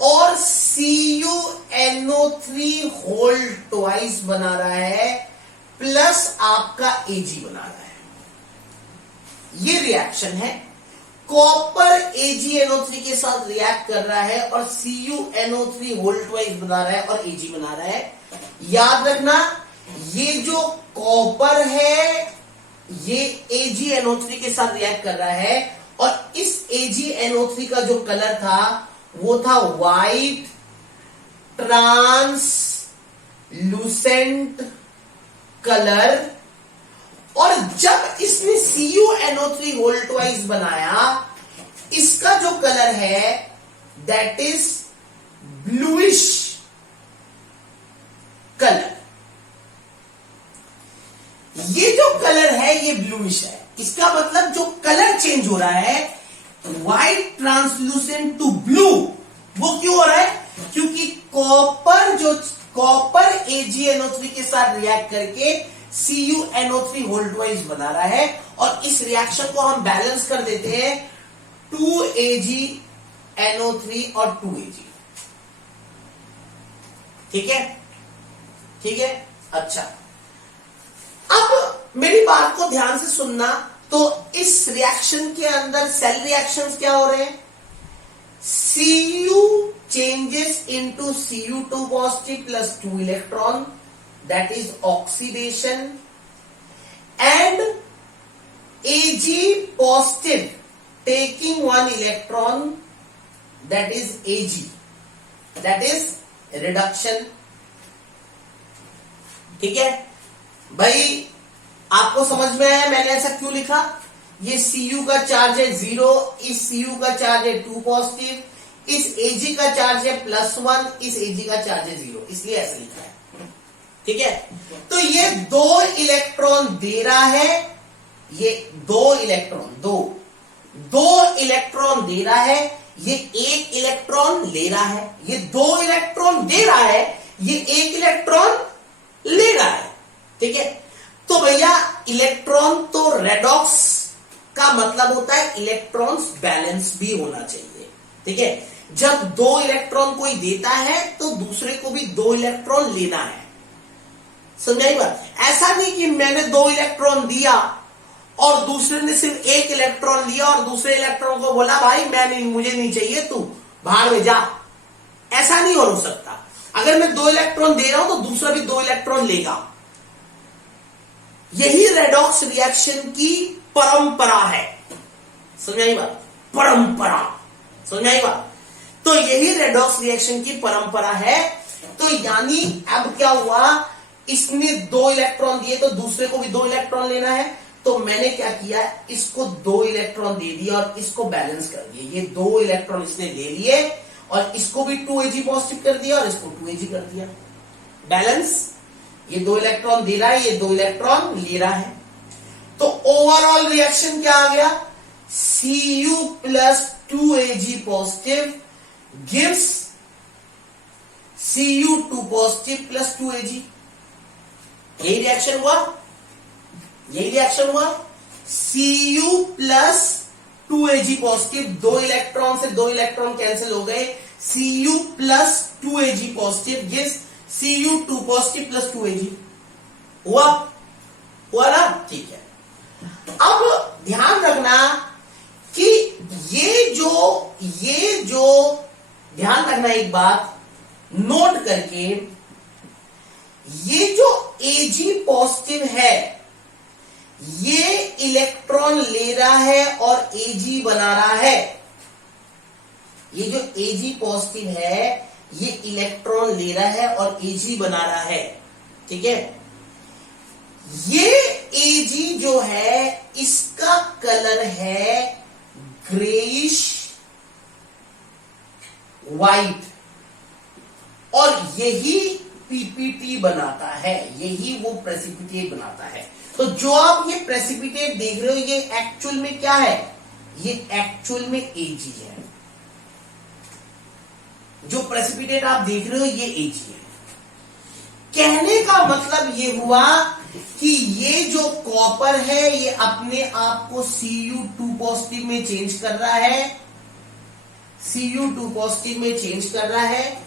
और CuNO3 होल ट्वाइस बना रहा है, प्लस आपका Ag बना रहा है। ये रिएक्शन है, कॉपर AgNO3 के साथ रिएक्ट कर रहा है और CuNO3 होल ट्वाइस बना रहा है और Ag बना रहा है। याद रखना, ये जो कॉपर है ये AgNO3 के साथ रिएक्ट कर रहा है और इस AgNO3 का जो कलर था वो था व्हाइट ट्रांसलूसेंट कलर, और जब इसने CuNO3 होल ट्वाइस बनाया, इसका जो कलर है दैट इज ब्लूइश कलर। ये जो कलर है ये ब्लूइश है, इसका मतलब जो कलर चेंज हो रहा है व्हाइट ट्रांसलूसेंट टू ब्लू, वो क्यों हो रहा है, क्योंकि कॉपर AgNO3 के साथ रिएक्ट करके CuNO3 होल ट्वाइस बना रहा है, और इस रिएक्शन को हम बैलेंस कर देते हैं 2AgNO3 और 2Ag। ठीक है, अच्छा अब मेरी बात को ध्यान से सुनना। तो इस रिएक्शन के अंदर सेल रिएक्शंस क्या हो रहे हैं, Cu changes into Cu2 positive plus 2 electron, that is oxidation, and Ag positive taking one electron, that is Ag, that is reduction. ठीक है भाई, आपको समझ में आया मैंने ऐसा क्यों लिखा? ये Cu का चार्ज है 0, इस Cu का चार्ज है 2 पॉजिटिव, इस Ag का चार्ज है +1, इस Ag का चार्ज है 0, इसलिए ऐसा लिखा है। ठीक है, तो ये 2 इलेक्ट्रॉन दे रहा है, ये 2 इलेक्ट्रॉन दे रहा है, ये 1 इलेक्ट्रॉन ले रहा है। ये 2 इलेक्ट्रॉन दे रहा है, ये 1 इलेक्ट्रॉन ले रहा है। ठीक है, तो भैया इलेक्ट्रॉन तो रेडॉक्स का मतलब होता है इलेक्ट्रॉन्स बैलेंस भी होना चाहिए। ठीक है, जब 2 इलेक्ट्रॉन कोई देता है तो दूसरे को भी 2 इलेक्ट्रॉन लेना है। समझाई बात? ऐसा नहीं कि मैंने 2 इलेक्ट्रॉन दिया और दूसरे ने सिर्फ 1 इलेक्ट्रॉन लिया और दूसरे इलेक्ट्रॉन को बोला भाई मैं नहीं, मुझे नहीं चाहिए, तू बाहर में जा। ऐसा नहीं हो सकता। अगर मैं 2 इलेक्ट्रॉन दे रहा हूं तो दूसरा भी 2 इलेक्ट्रॉन लेगा। यही रेडॉक्स रिएक्शन की परंपरा है। समझाई बात? परंपरा, समझाई बात? तो यही रेडॉक्स रिएक्शन की परंपरा है। तो यानी अब क्या हुआ, इसने 2 इलेक्ट्रॉन दिए तो दूसरे को भी 2 इलेक्ट्रॉन लेना है। तो मैंने क्या किया, इसको 2 इलेक्ट्रॉन दे दिया और इसको बैलेंस कर दिया। ये 2 इलेक्ट्रॉन इसने ले लिए और इसको भी 2Ag पॉजिटिव कर दिया और इसको 2Ag कर दिया। बैलेंस, ये 2 इलेक्ट्रॉन दे रहा है, ये 2 इलेक्ट्रॉन ले रहा है। तो ओवरऑल रिएक्शन क्या आ गया, Cu plus 2Ag positive gives Cu2 positive plus 2Ag। यही रिएक्शन हुआ, यही रिएक्शन हुआ। Cu plus 2Ag positive, 2 electron से 2 इलेक्ट्रॉन कैंसिल हो गए। Cu plus 2Ag positive gives Cu2 positive plus 2Ag। हुआ, हुआ ना? ठीक है, अब ध्यान रखना कि ये जो ध्यान रखना, एक बात नोट करके, ये जो Ag पॉजिटिव है ये इलेक्ट्रॉन ले रहा है और Ag बना रहा है। ये जो Ag पॉजिटिव है ये इलेक्ट्रॉन ले रहा है और Ag बना रहा है। ठीक है, ये Ag जो है इसका कलर है ग्रेइश व्हाइट और यही पीपीटी बनाता है, यही वो प्रेसिपिटेट बनाता है। तो जो आप ये प्रेसिपिटेट देख रहे हो ये एक्चुअल में क्या है, ये एक्चुअल में Ag है। जो प्रेसिपिटेट आप देख रहे हो ये Ag है। कहने का मतलब ये हुआ कि ये जो कॉपर है ये अपने आप को Cu2 पॉजिटिव में चेंज कर रहा है, Cu2 पॉजिटिव में चेंज कर रहा है।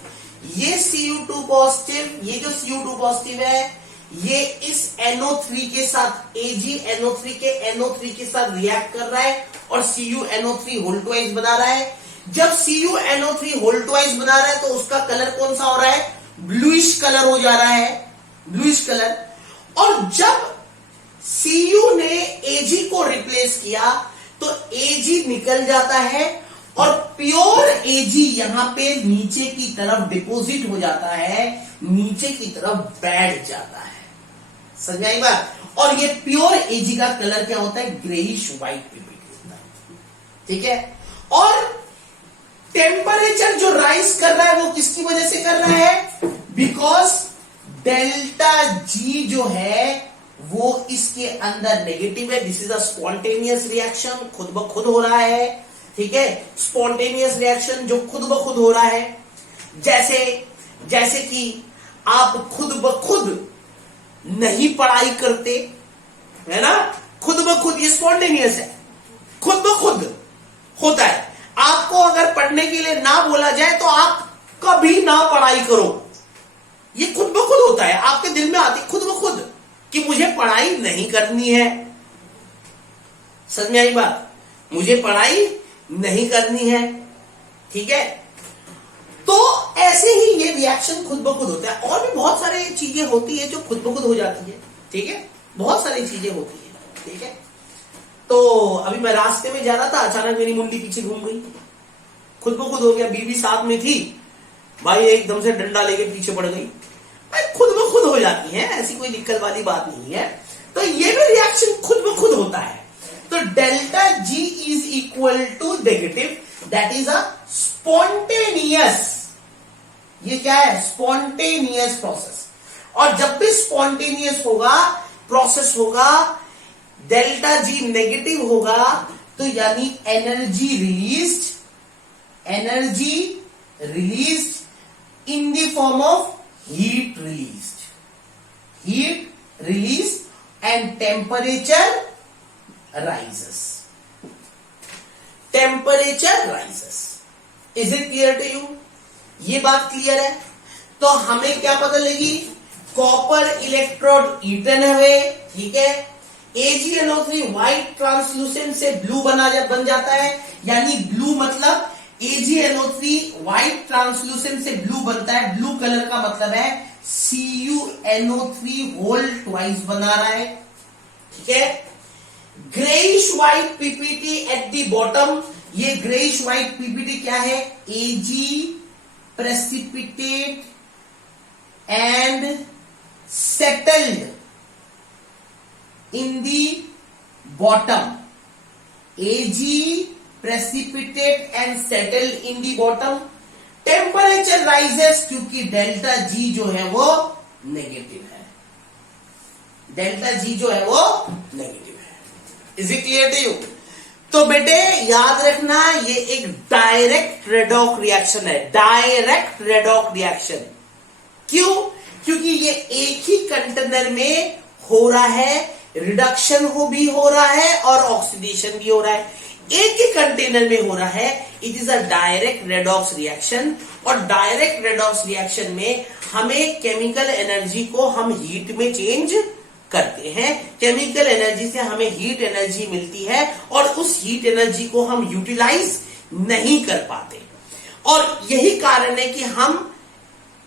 ये Cu2 पॉजिटिव, ये जो Cu2 पॉजिटिव है ये इस NO3 के साथ, AgNO3 के NO3 के साथ रिएक्ट कर रहा है और CuNO3 होल ट्वाइस बना रहा है। जब CuNO3 होल ट्वाइस बना रहा है तो उसका कलर कौन सा हो रहा है, ब्लूइश कलर हो जा रहा है, ब्लूइश कलर। और जब Cu ने Ag को रिप्लेस किया तो Ag निकल जाता है और प्योर Ag यहां पे नीचे की तरफ डिपोजिट हो जाता है, नीचे की तरफ बैठ जाता है। समझाई बात? और ये प्योर Ag का कलर क्या होता है, ग्रेइश व्हाइट पीपीटी होता है। ठीक है, और टेम्परेचर जो राइज कर रहा है वो किसकी वजह से कर रहा है, बिकॉज डेल्टा G जो है वो इसके अंदर नेगेटिव है। This is a spontaneous reaction, खुद ब खुद हो रहा है। ठीक है, स्पॉन्टेनियस रिएक्शन जो खुद ब खुद हो रहा है, जैसे कि आप खुद ब खुद नहीं पढ़ाई करते है ना, खुद ब खुद, ये स्पॉन्टेनियस है, खुद ब खुद होता है। आपको अगर पढ़ने के लिए ना बोला जाए तो आप कभी ना पढ़ाई करो, ये खुद ब खुद होता है, आपके दिल में आती खुद ब खुद कि मुझे पढ़ाई नहीं करनी है। समझ में आई बात, मुझे पढ़ाई नहीं करनी है। ठीक है, तो ऐसे ही ये रिएक्शन खुद ब खुद होता है। और भी बहुत सारी चीजें होती है जो खुद ब खुद हो जाती है, ठीक है, बहुत सारी चीजें होती है, ठीक है। तो अभी मैं रास्ते में जा रहा था, अचानक मेरी मुंडी पीछे घूम गई, खुद ब खुद हो गया। बीवी साथ में थी, भाई एकदम से डंडा लेके पीछे पड़ गई। भाई खुद ब खुद हो जाती है, ऐसी कोई दिक्कत वाली बात नहीं है। तो ये भी रिएक्शन खुद ब खुद होता है। तो delta G is equal to negative, that is a spontaneous, ये क्या है, स्पॉन्टेनियस प्रोसेस। और जब भी स्पॉन्टेनियस होगा, प्रोसेस होगा, डेल्टा जी नेगेटिव होगा, तो यानी energy released in the form of heat released and temperature rises. Temperature rises. Is it clear to you? ये बात क्लियर है। तो हमें क्या पता लगी, कॉपर इलेक्ट्रोड ईटन है, ठीक है। AgNO3 व्हाइट ट्रांसलूसेंट से ब्लू बन जाता है, यानी ब्लू मतलब AgNO3 व्हाइट ट्रांसलूसेंट से ब्लू बनता है। ब्लू कलर का मतलब है CuNO3 होल ट्वाइस बना रहा है, ठीक है। Greyish white PPT at the bottom, ये ग्रेइश व्हाइट पीपीटी क्या है, Ag precipitate and settled in the bottom, Ag precipitate and settled in the bottom. Temperature rises क्योंकि डेल्टा जी जो है वो नेगेटिव है, डेल्टा जी जो है वो negative. Is it clear to you? तो बेटे याद रखना, ये एक डायरेक्ट रेडॉक रिएक्शन है, डायरेक्ट रेडॉक रिएक्शन। क्यों? क्योंकि ये एक ही कंटेनर में हो रहा है, रिडक्शन भी हो रहा है और ऑक्सीडेशन भी हो रहा है, एक ही कंटेनर में हो रहा है। It is a direct redox reaction. और डायरेक्ट रेडॉक्स रिएक्शन में हमें केमिकल एनर्जी को हम हीट में चेंज करते हैं। केमिकल एनर्जी से हमें हीट एनर्जी मिलती है और उस हीट एनर्जी को हम यूटिलाइज नहीं कर पाते। और यही कारण है कि हम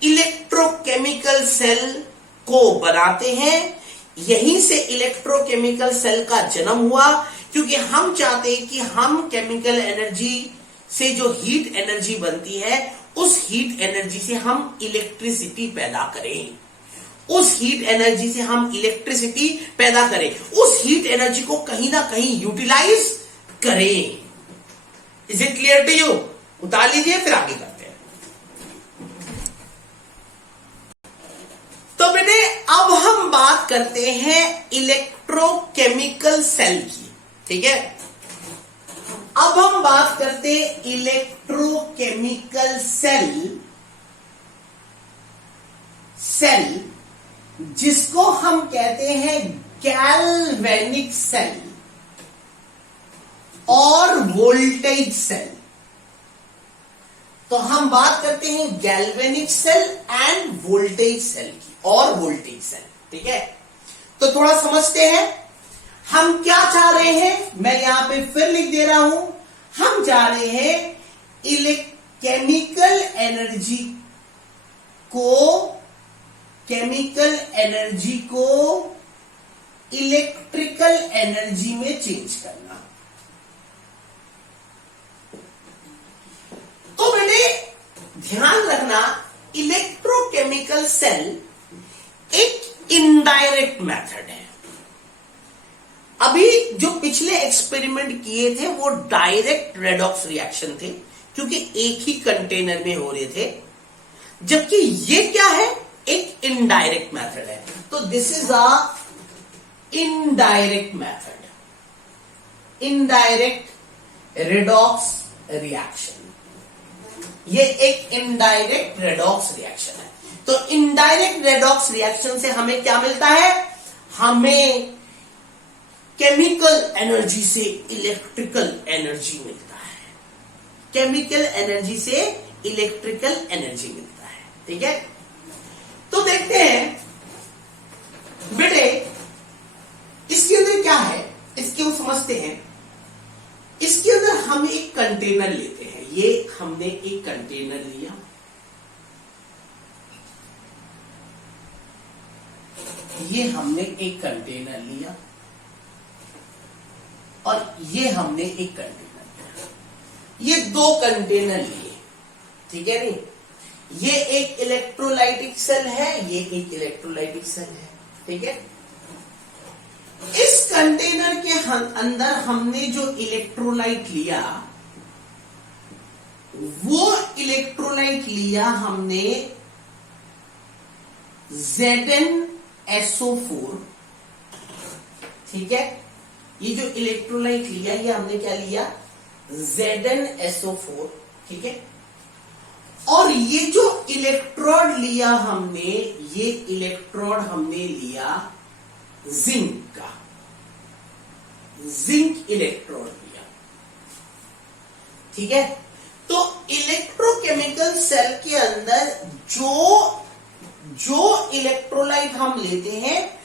इलेक्ट्रोकेमिकल सेल को बनाते हैं। यहीं से इलेक्ट्रोकेमिकल सेल का जन्म हुआ, क्योंकि हम चाहते हैं कि हम केमिकल एनर्जी से जो हीट एनर्जी बनती है, उस हीट एनर्जी से हम इलेक्ट्रिसिटी पैदा करें, उस हीट एनर्जी से हम इलेक्ट्रिसिटी पैदा करें, उस हीट एनर्जी को कहीं ना कहीं यूटिलाइज करें। Is it clear to you? उतार लीजिए, फिर आगे करते हैं। तो बेटे अब हम बात करते हैं इलेक्ट्रोकेमिकल सेल की, ठीक है। अब हम बात करते हैं इलेक्ट्रोकेमिकल सेल जिसको हम कहते हैं गैल्वेनिक सेल और वोल्टेज सेल। तो हम बात करते हैं galvanic cell and voltage cell की, और वोल्टेज सेल, ठीक है। तो थोड़ा समझते हैं हम क्या चाह रहे हैं। मैं यहां पे फिर लिख दे रहा हूं, हम चाह रहे हैं केमिकल एनर्जी को इलेक्ट्रिकल एनर्जी में चेंज करना। तो बेटे ध्यान रखना, इलेक्ट्रोकेमिकल सेल एक इनडायरेक्ट मेथड है। अभी जो पिछले एक्सपेरिमेंट किए थे वो डायरेक्ट रेडॉक्स रिएक्शन थे, क्योंकि एक ही कंटेनर में हो रहे थे, जबकि ये क्या है, एक इनडायरेक्ट मेथड है। तो this is a indirect method, indirect redox reaction. ये एक इनडायरेक्ट रेडॉक्स रिएक्शन है। तो इनडायरेक्ट रेडॉक्स रिएक्शन से हमें क्या मिलता है, हमें केमिकल एनर्जी से इलेक्ट्रिकल एनर्जी मिलता है, केमिकल एनर्जी से इलेक्ट्रिकल एनर्जी मिलता है, ठीक है। तो देखते हैं बेटे इसके अंदर क्या है, इसके हम समझते हैं। इसके अंदर हम एक कंटेनर लेते हैं, ये हमने एक कंटेनर लिया, ये हमने एक कंटेनर लिया और ये हमने एक कंटेनर लिया, ये दो कंटेनर लिए, ठीक है नहीं। ये एक इलेक्ट्रोलाइटिक सेल है, ये एक इलेक्ट्रोलाइटिक सेल है, ठीक है। इस कंटेनर के अंदर हमने जो इलेक्ट्रोलाइट लिया, वो इलेक्ट्रोलाइट लिया हमने ZnSO4, ठीक है। ये जो इलेक्ट्रोलाइट लिया, ये हमने क्या लिया, ZnSO4, ठीक है। और ये जो इलेक्ट्रोड लिया हमने, ये इलेक्ट्रोड हमने लिया जिंक का, जिंक इलेक्ट्रोड लिया, ठीक है। तो इलेक्ट्रोकेमिकल सेल के अंदर जो इलेक्ट्रोलाइट हम लेते हैं,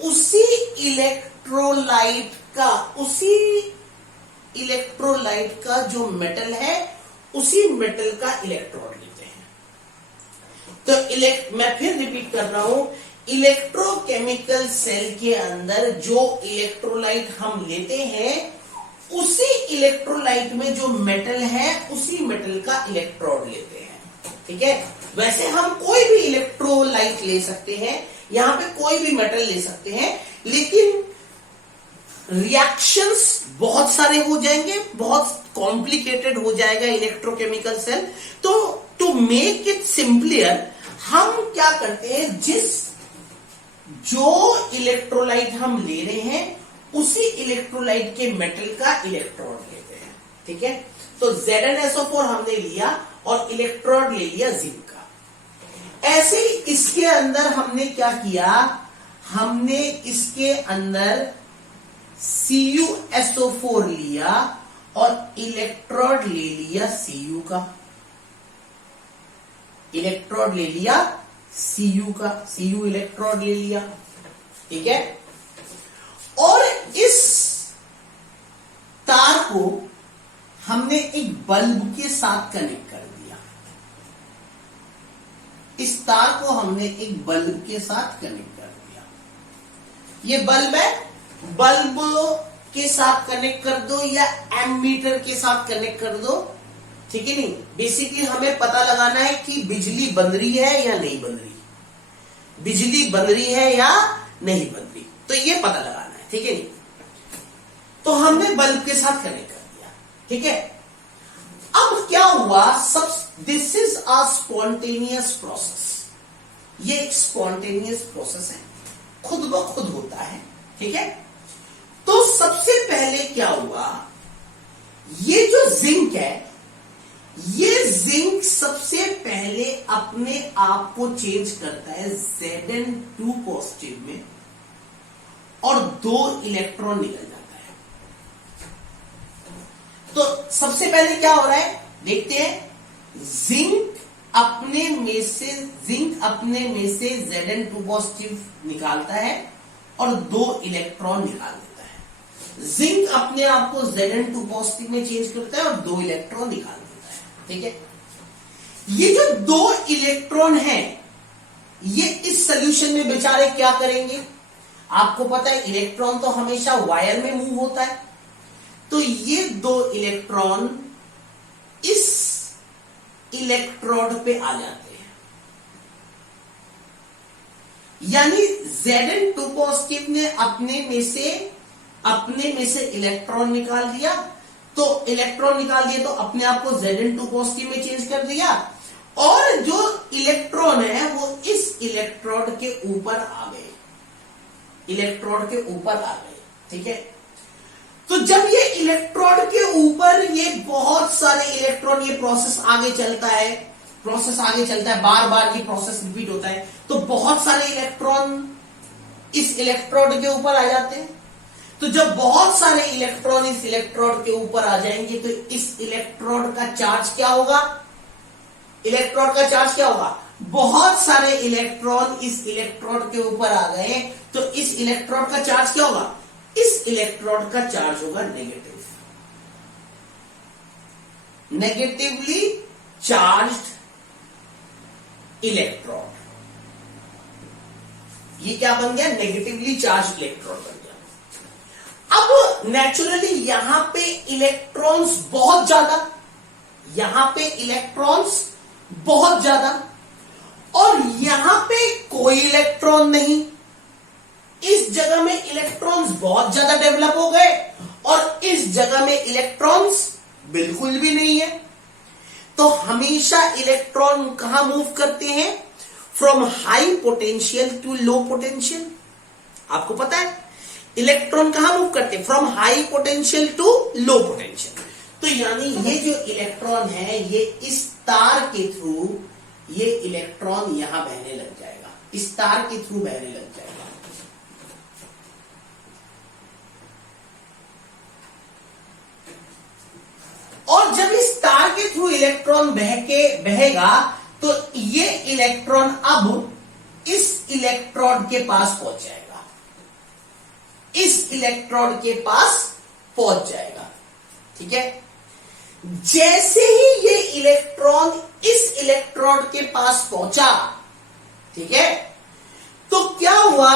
उसी इलेक्ट्रोलाइट का जो मेटल है, उसी मेटल का इलेक्ट्रोड लेते हैं। तो मैं फिर रिपीट कर रहा हूं, इलेक्ट्रोकेमिकल सेल के अंदर जो इलेक्ट्रोलाइट हम लेते हैं, उसी इलेक्ट्रोलाइट में जो मेटल है, उसी मेटल का इलेक्ट्रोड लेते हैं, ठीक है। वैसे हम कोई भी इलेक्ट्रोलाइट ले सकते हैं, यहां पे कोई भी मेटल ले सकते हैं, लेकिन रिएक्शंस बहुत सारे हो जाएंगे, बहुत कॉम्प्लिकेटेड हो जाएगा इलेक्ट्रोकेमिकल सेल। तो टू मेक इट सिंपलियर, हम क्या करते हैं, जो इलेक्ट्रोलाइट हम ले रहे हैं, उसी इलेक्ट्रोलाइट के मेटल का इलेक्ट्रोड लेते हैं, ठीक है। तो ZnSO4 हमने लिया और इलेक्ट्रोड ले लिया जिंक का। ऐसे ही इसके अंदर हमने क्या किया, हमने इसके अंदर CuSO4 लिया और इलेक्ट्रोड ले लिया Cu का, इलेक्ट्रोड ले लिया Cu का, Cu इलेक्ट्रोड ले लिया, ठीक है। और इस तार को हमने एक बल्ब के साथ कनेक्ट कर दिया, इस तार को हमने एक बल्ब के साथ कनेक्ट कर दिया। ये बल्ब है, बल्ब के साथ कनेक्ट कर दो या एमीटर के साथ कनेक्ट कर दो, ठीक है नहीं। बेसिकली हमें पता लगाना है कि बिजली बन रही है या नहीं बन रही, बिजली बन रही है या नहीं बन रही, तो ये पता लगाना है, ठीक है नहीं। तो हमने बल्ब के साथ कनेक्ट कर दिया, ठीक है। अब क्या हुआ, this is a spontaneous process, ये एक स्पॉन्टेनियस प्रोसेस है, खुद ब खुद होता है, ठीक है। तो सबसे पहले क्या हुआ, ये जो जिंक है, ये जिंक सबसे पहले अपने आप को चेंज करता है Zn2 पॉजिटिव में, और 2 इलेक्ट्रॉन निकल जाता है। तो सबसे पहले क्या हो रहा है, देखते हैं। जिंक अपने में से Zn2 पॉजिटिव निकालता है और 2 इलेक्ट्रॉन निकाल देता है। जिंक अपने आप को Zn2 पॉजिटिव में चेंज करता है और 2 इलेक्ट्रॉन निकाल देता है, ठीक है। ये जो 2 इलेक्ट्रॉन है, ये इस सॉल्यूशन में बेचारे क्या करेंगे, आपको पता है इलेक्ट्रॉन तो हमेशा वायर में मूव होता है, तो ये 2 इलेक्ट्रॉन इस इलेक्ट्रोड पे आ जाते हैं, यानी Zn2 पॉजिटिव ने अपने में से इलेक्ट्रॉन निकाल दिया, तो इलेक्ट्रॉन निकाल दिए तो अपने आप को Zn2 पॉजिटिव में चेंज कर दिया, और जो इलेक्ट्रॉन है वो इस इलेक्ट्रोड के ऊपर आ गए, इलेक्ट्रोड के ऊपर आ गए, ठीक है। तो जब ये इलेक्ट्रोड के ऊपर ये बहुत सारे इलेक्ट्रॉन, ये प्रोसेस आगे चलता है, बार बार ये प्रोसेस रिपीट होता है, तो बहुत सारे इलेक्ट्रॉन इस इलेक्ट्रोड के ऊपर आ जाते हैं। तो जब बहुत सारे इलेक्ट्रॉन इस इलेक्ट्रोड के ऊपर आ जाएंगे, तो इस इलेक्ट्रोड का चार्ज क्या होगा, इलेक्ट्रोड का चार्ज क्या होगा, बहुत सारे इलेक्ट्रॉन इस इलेक्ट्रोड के ऊपर आ गए, तो इस इलेक्ट्रोड का चार्ज क्या होगा, इस इलेक्ट्रोड का चार्ज होगा नेगेटिव, नेगेटिवली चार्ज्ड इलेक्ट्रोड, ये क्या बन गया, नेगेटिवली चार्ज इलेक्ट्रॉन बन गया। अब नेचुरली यहां पे इलेक्ट्रॉन्स बहुत ज्यादा, यहां पे इलेक्ट्रॉन्स बहुत ज्यादा, और यहां पे कोई इलेक्ट्रॉन नहीं। इस जगह में इलेक्ट्रॉन्स बहुत ज्यादा डेवलप हो गए और इस जगह में इलेक्ट्रॉन्स बिल्कुल भी नहीं है। तो हमेशा इलेक्ट्रॉन कहां मूव करते हैं, from high potential to low potential. आपको पता है इलेक्ट्रॉन कहां मूव करते हैं, from high potential to low potential. तो यानी ये जो इलेक्ट्रॉन है ये इस तार के थ्रू, ये इलेक्ट्रॉन यहां बहने लग जाएगा, इस तार के थ्रू बहने लग जाएगा। और जब इस तार के थ्रू इलेक्ट्रॉन बहेगा तो ये इलेक्ट्रॉन अब इस इलेक्ट्रोड के पास पहुंच जाएगा, इस इलेक्ट्रोड के पास पहुंच जाएगा। ठीक है, जैसे ही ये इलेक्ट्रॉन इस इलेक्ट्रोड के पास पहुंचा, ठीक है, तो क्या हुआ,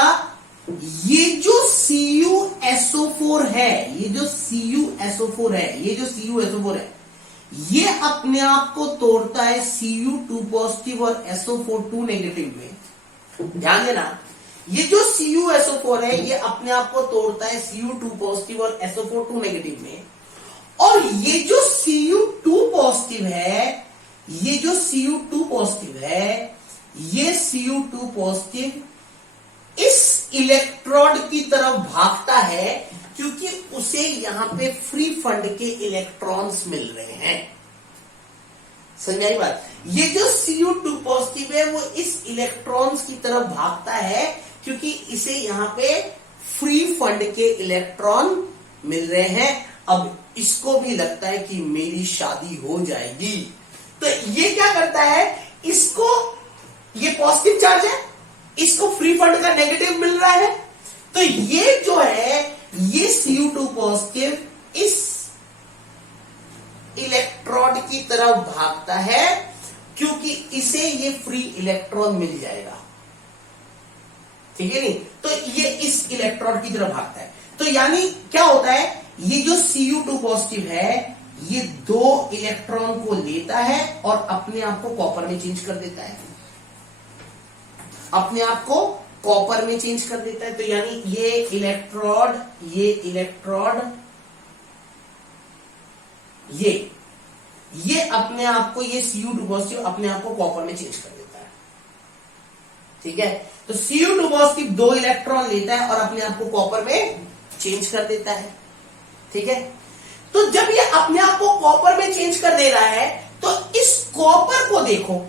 ये जो CuSO4 है, ये जो CuSO4 है, ये जो CuSO4 है, ये अपने आप को तोड़ता है Cu2 पॉजिटिव और SO4 नेगेटिव में। ध्यान देना, ये जो CuSO4 है ये अपने आप को तोड़ता है Cu2 पॉजिटिव और SO4 नेगेटिव में, और ये जो Cu2 पॉजिटिव है, ये जो Cu2 पॉजिटिव है, ये Cu2 पॉजिटिव इस इलेक्ट्रोड की तरफ भागता है क्योंकि उसे यहां पे फ्री फंड के इलेक्ट्रॉन्स मिल रहे हैं। समझाई बात, ये जो Cu2 पॉजिटिव है वो इस इलेक्ट्रॉन्स की तरफ भागता है क्योंकि इसे यहां पे फ्री फंड के इलेक्ट्रॉन मिल रहे हैं। अब इसको भी लगता है कि मेरी शादी हो जाएगी, तो ये क्या करता है, इसको, ये पॉजिटिव चार्ज है, इसको फ्री फंड का नेगेटिव मिल रहा है, तो ये जो है ये Cu2 पॉजिटिव इस इलेक्ट्रोड की तरफ भागता है क्योंकि इसे ये फ्री इलेक्ट्रॉन मिल जाएगा। ठीक है नहीं, तो ये इस इलेक्ट्रोड की तरफ भागता है। तो यानी क्या होता है, ये जो Cu2 पॉजिटिव है ये 2 इलेक्ट्रॉन को लेता है और अपने आप को कॉपर में चेंज कर देता है, अपने आप को कॉपर में चेंज कर देता है। तो यानी ये इलेक्ट्रोड, ये इलेक्ट्रोड, ये अपने आप को, ये Cu2 पॉजिटिव अपने आप को कॉपर में चेंज कर देता है। ठीक है, तो Cu2 पॉजिटिव 2 इलेक्ट्रॉन लेता है और अपने आप को कॉपर में चेंज कर देता है। ठीक है, तो जब ये अपने आप को कॉपर में चेंज कर दे रहा है तो इस कॉपर को देखो,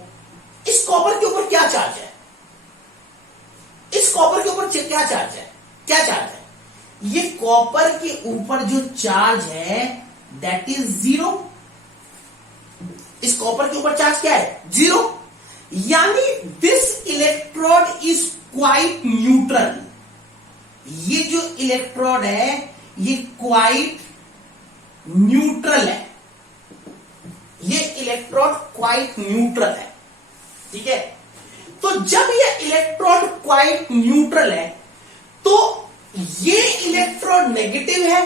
इस कॉपर के ऊपर क्या चार्ज है, इस कॉपर के ऊपर क्या चार्ज है, क्या चार्ज है, ये कॉपर के ऊपर जो चार्ज है दैट इज 0। इस कॉपर के ऊपर चार्ज क्या है, 0। यानी this electrode is quite neutral. ये जो इलेक्ट्रोड है ये क्वाइट न्यूट्रल है, ये इलेक्ट्रोड क्वाइट न्यूट्रल है। ठीक है, तो जब ये इलेक्ट्रोड क्वाइट न्यूट्रल है तो ये इलेक्ट्रोड नेगेटिव है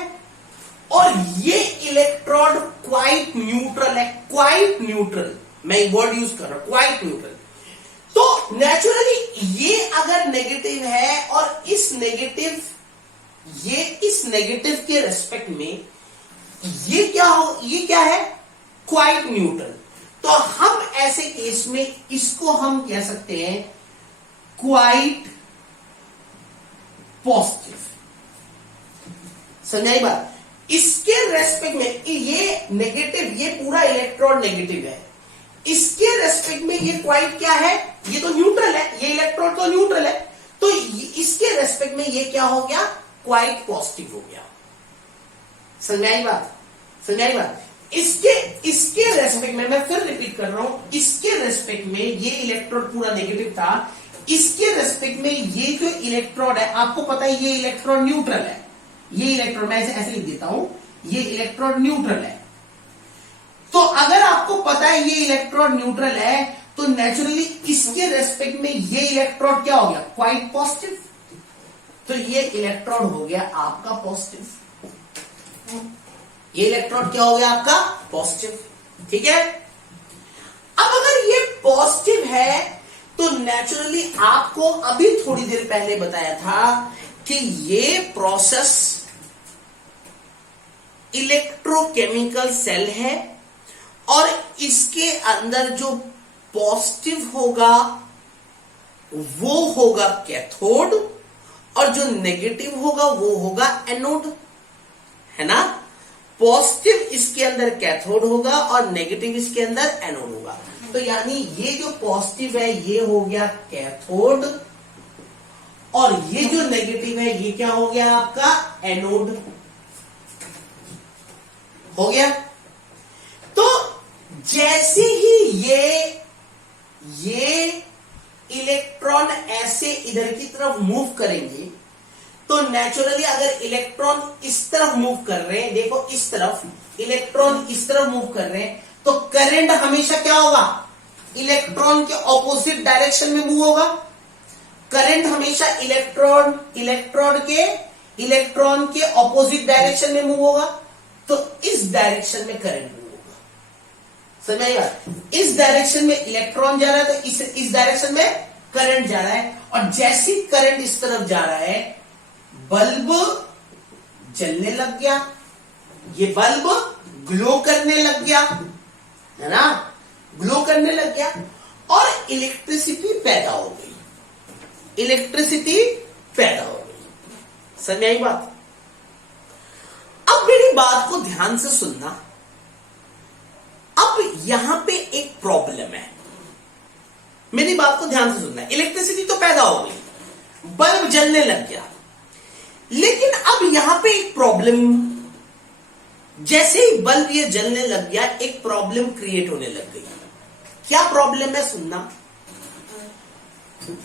और ये इलेक्ट्रोड क्वाइट न्यूट्रल है। क्वाइट न्यूट्रल, मैं वर्ड यूज कर रहा हूं, क्वाइट न्यूट्रल। तो नेचुरली ये अगर नेगेटिव है और इस नेगेटिव, ये इस नेगेटिव के रेस्पेक्ट में ये क्या हो, ये क्या है, क्वाइट न्यूट्रल। तो हम ऐसे केस में इसको हम कह सकते हैं क्वाइट पॉजिटिव। समझाई बात, इसके रेस्पेक्ट में ये नेगेटिव, ये पूरा इलेक्ट्रॉन नेगेटिव है, इसके रेस्पेक्ट में ये क्वाइट क्या है, ये तो न्यूट्रल है, ये इलेक्ट्रॉन तो न्यूट्रल है, तो इसके रेस्पेक्ट में ये क्या हो गया, क्वाइट पॉजिटिव हो गया। समझाई बात, समझाई बात। इसके रेस्पेक्ट में, मैं फिर रिपीट कर रहा हूं, इसके रेस्पेक्ट में ये इलेक्ट्रोड पूरा नेगेटिव था, इसके रेस्पेक्ट में ये जो इलेक्ट्रोड है, आपको पता है ये इलेक्ट्रोड न्यूट्रल है, ये इलेक्ट्रोड, मैं ऐसे लिख देता हूं, ये इलेक्ट्रोड न्यूट्रल है। तो अगर आपको पता है ये इलेक्ट्रोड न्यूट्रल है तो नेचुरली इसके रेस्पेक्ट में ये इलेक्ट्रॉन क्या हो गया, क्वाइट पॉजिटिव। तो ये इलेक्ट्रॉन हो गया आपका पॉजिटिव, ये इलेक्ट्रॉन क्या हो गया आपका पॉजिटिव। ठीक है, अब अगर ये पॉजिटिव है तो नेचुरली आपको अभी थोड़ी देर पहले बताया था कि ये प्रोसेस इलेक्ट्रोकेमिकल सेल है और इसके अंदर जो पॉजिटिव होगा वो होगा कैथोड और जो नेगेटिव होगा वो होगा एनोड, है ना। पॉजिटिव इसके अंदर कैथोड होगा और नेगेटिव इसके अंदर एनोड होगा। तो यानी ये जो पॉजिटिव है ये हो गया कैथोड और ये जो नेगेटिव है ये क्या हो गया आपका एनोड हो गया। तो जैसे ही ये इलेक्ट्रॉन ऐसे इधर की तरफ मूव करेंगे तो नेचुरली अगर इलेक्ट्रॉन इस तरफ मूव कर रहे हैं, देखो इस तरफ इलेक्ट्रॉन इस तरफ मूव कर रहे हैं, तो करंट हमेशा क्या होगा, इलेक्ट्रॉन के ऑपोजिट डायरेक्शन में मूव होगा। करंट हमेशा इलेक्ट्रॉन के ऑपोजिट डायरेक्शन में मूव होगा। तो इस डायरेक्शन में करंट मूव होगा, समझ आई बात। इस डायरेक्शन में इलेक्ट्रॉन जा रहा है तो इस डायरेक्शन में करंट जा रहा है, और जैसे करंट इस तरफ जा रहा है बल्ब जलने लग गया, ये बल्ब ग्लो करने लग गया, है ना, ग्लो करने लग गया और इलेक्ट्रिसिटी पैदा हो गई, इलेक्ट्रिसिटी पैदा हो गई। समझ आई बात। अब मेरी बात को ध्यान से सुनना। अब यहां पे एक प्रॉब्लम है, मेरी बात को ध्यान से सुनना। इलेक्ट्रिसिटी तो पैदा हो गई, बल्ब जलने लग गया, लेकिन अब यहां पे एक प्रॉब्लम, जैसे ही बल्ब ये जलने लग गया एक प्रॉब्लम क्रिएट होने लग गई। क्या प्रॉब्लम है सुनना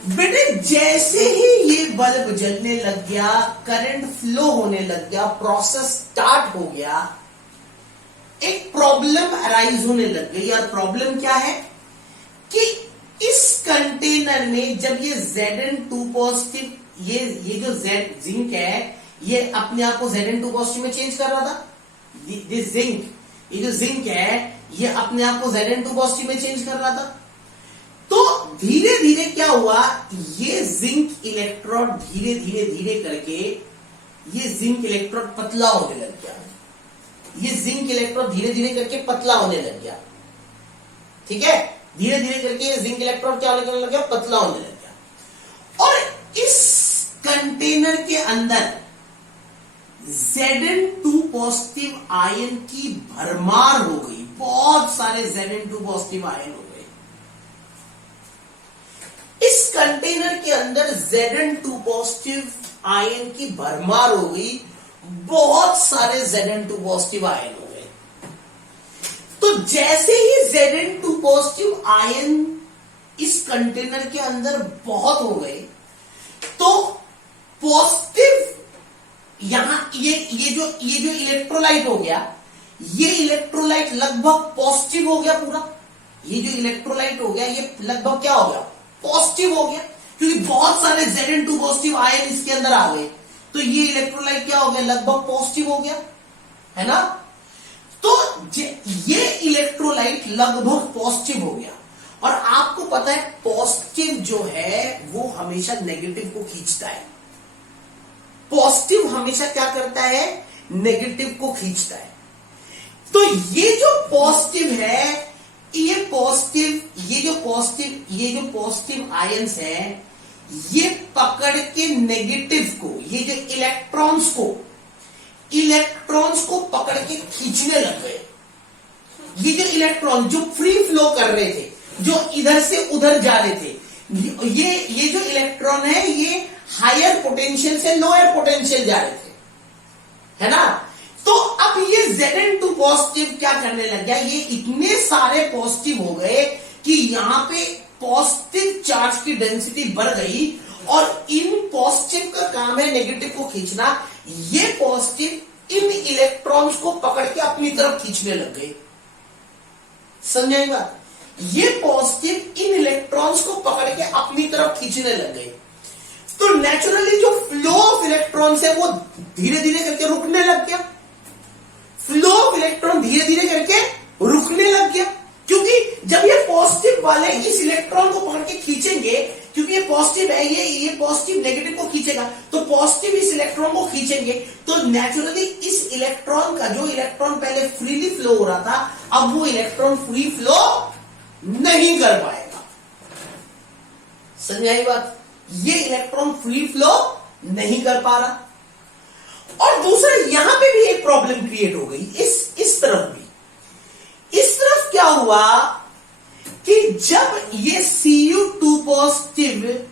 बेटे। जैसे ही ये बल्ब जलने लग गया, करंट फ्लो होने लग गया, प्रोसेस स्टार्ट हो गया, एक प्रॉब्लम अराइज होने लग गई। और प्रॉब्लम क्या है कि इस कंटेनर में जब ये Zn2 पॉजिटिव, ये जो जिंक है ये अपने आप को Zn2 पॉजिटिव में चेंज कर रहा था। ये जो जिंक है ये अपने आप को Zn2 पॉजिटिव में चेंज कर रहा था। तो धीरे धीरे क्या हुआ, ये जिंक इलेक्ट्रोड धीरे धीरे धीरे करके ये जिंक इलेक्ट्रोड पतला होने लग गया। ये जिंक इलेक्ट्रोड धीरे धीरे करके पतला होने लग गया। ठीक है, धीरे धीरे करके ये जिंक इलेक्ट्रोड क्या होने लग गया, पतला होने लग गया। और इस कंटेनर के अंदर Zn2 पॉजिटिव आयन की भरमार हो गई, बहुत सारे Zn2 पॉजिटिव आयन हो गए। इस कंटेनर के अंदर Zn2 पॉजिटिव आयन की भरमार हो गई, बहुत सारे Zn2 पॉजिटिव आयन हो गए। तो जैसे ही Zn2 पॉजिटिव आयन इस कंटेनर के अंदर बहुत हो गए तो पॉजिटिव यहां ये जो इलेक्ट्रोलाइट हो गया, ये इलेक्ट्रोलाइट लगभग पॉजिटिव हो गया पूरा। ये जो इलेक्ट्रोलाइट हो गया ये लगभग क्या हो गया, पॉजिटिव हो गया, क्योंकि बहुत सारे Zn2 पॉजिटिव आयन इसके अंदर आ गए। तो ये इलेक्ट्रोलाइट क्या हो गया, लगभग पॉजिटिव हो गया, है ना। तो ये इलेक्ट्रोलाइट लगभग पॉजिटिव हो गया। और आपको पता है पॉजिटिव जो है वो हमेशा नेगेटिव को खींचता है। पॉजिटिव हमेशा क्या करता है, नेगेटिव को खींचता है। तो ये जो पॉजिटिव है, ये जो पॉजिटिव आयंस हैं, ये पकड़ के नेगेटिव को, ये जो इलेक्ट्रॉन्स को पकड़ के खींचने लग गए। ये जो इलेक्ट्रॉन जो फ्री फ्लो कर रहे थे, जो इधर से उधर जा रहे थे, ये जो इलेक्ट्रॉन है ये हायर पोटेंशियल से लोअर पोटेंशियल जा रहे थे, है ना। तो अब ये Zn2 पॉजिटिव क्या करने लग गया, ये इतने सारे पॉजिटिव हो गए कि यहां पे पॉजिटिव चार्ज की डेंसिटी बढ़ गई और इन पॉजिटिव का काम है नेगेटिव को खींचना। ये पॉजिटिव इन इलेक्ट्रॉन्स को पकड़ के अपनी तरफ खींचने लग गए। समझाएगा, ये पॉजिटिव इन इलेक्ट्रॉन्स को पकड़ के अपनी तरफ खींचने लग गए, तो नेचुरली जो फ्लो ऑफ इलेक्ट्रॉन्स है वो धीरे धीरे करके रुकने लग गया। फ्लो ऑफ इलेक्ट्रॉन धीरे धीरे करके रुकने लग गया, क्योंकि जब ये पॉजिटिव वाले इस इलेक्ट्रॉन को पकड़ के खींचेंगे, क्योंकि ये पॉजिटिव है, ये पॉजिटिव नेगेटिव को खींचेगा, तो पॉजिटिव इस इलेक्ट्रॉन को खींचेंगे, तो नेचुरली इस इलेक्ट्रॉन का जो इलेक्ट्रॉन पहले फ्रीली फ्लो हो रहा था, अब वो इलेक्ट्रॉन फ्री फ्लो नहीं कर पाएगा। समझ आई बात? ये इलेक्ट्रॉन फ्री फ्लो नहीं कर पा रहा। और दूसरा यहां पे भी एक प्रॉब्लम क्रिएट हो गई, इस तरफ भी। इस तरफ क्या हुआ कि जब ये Cu2 पॉजिटिव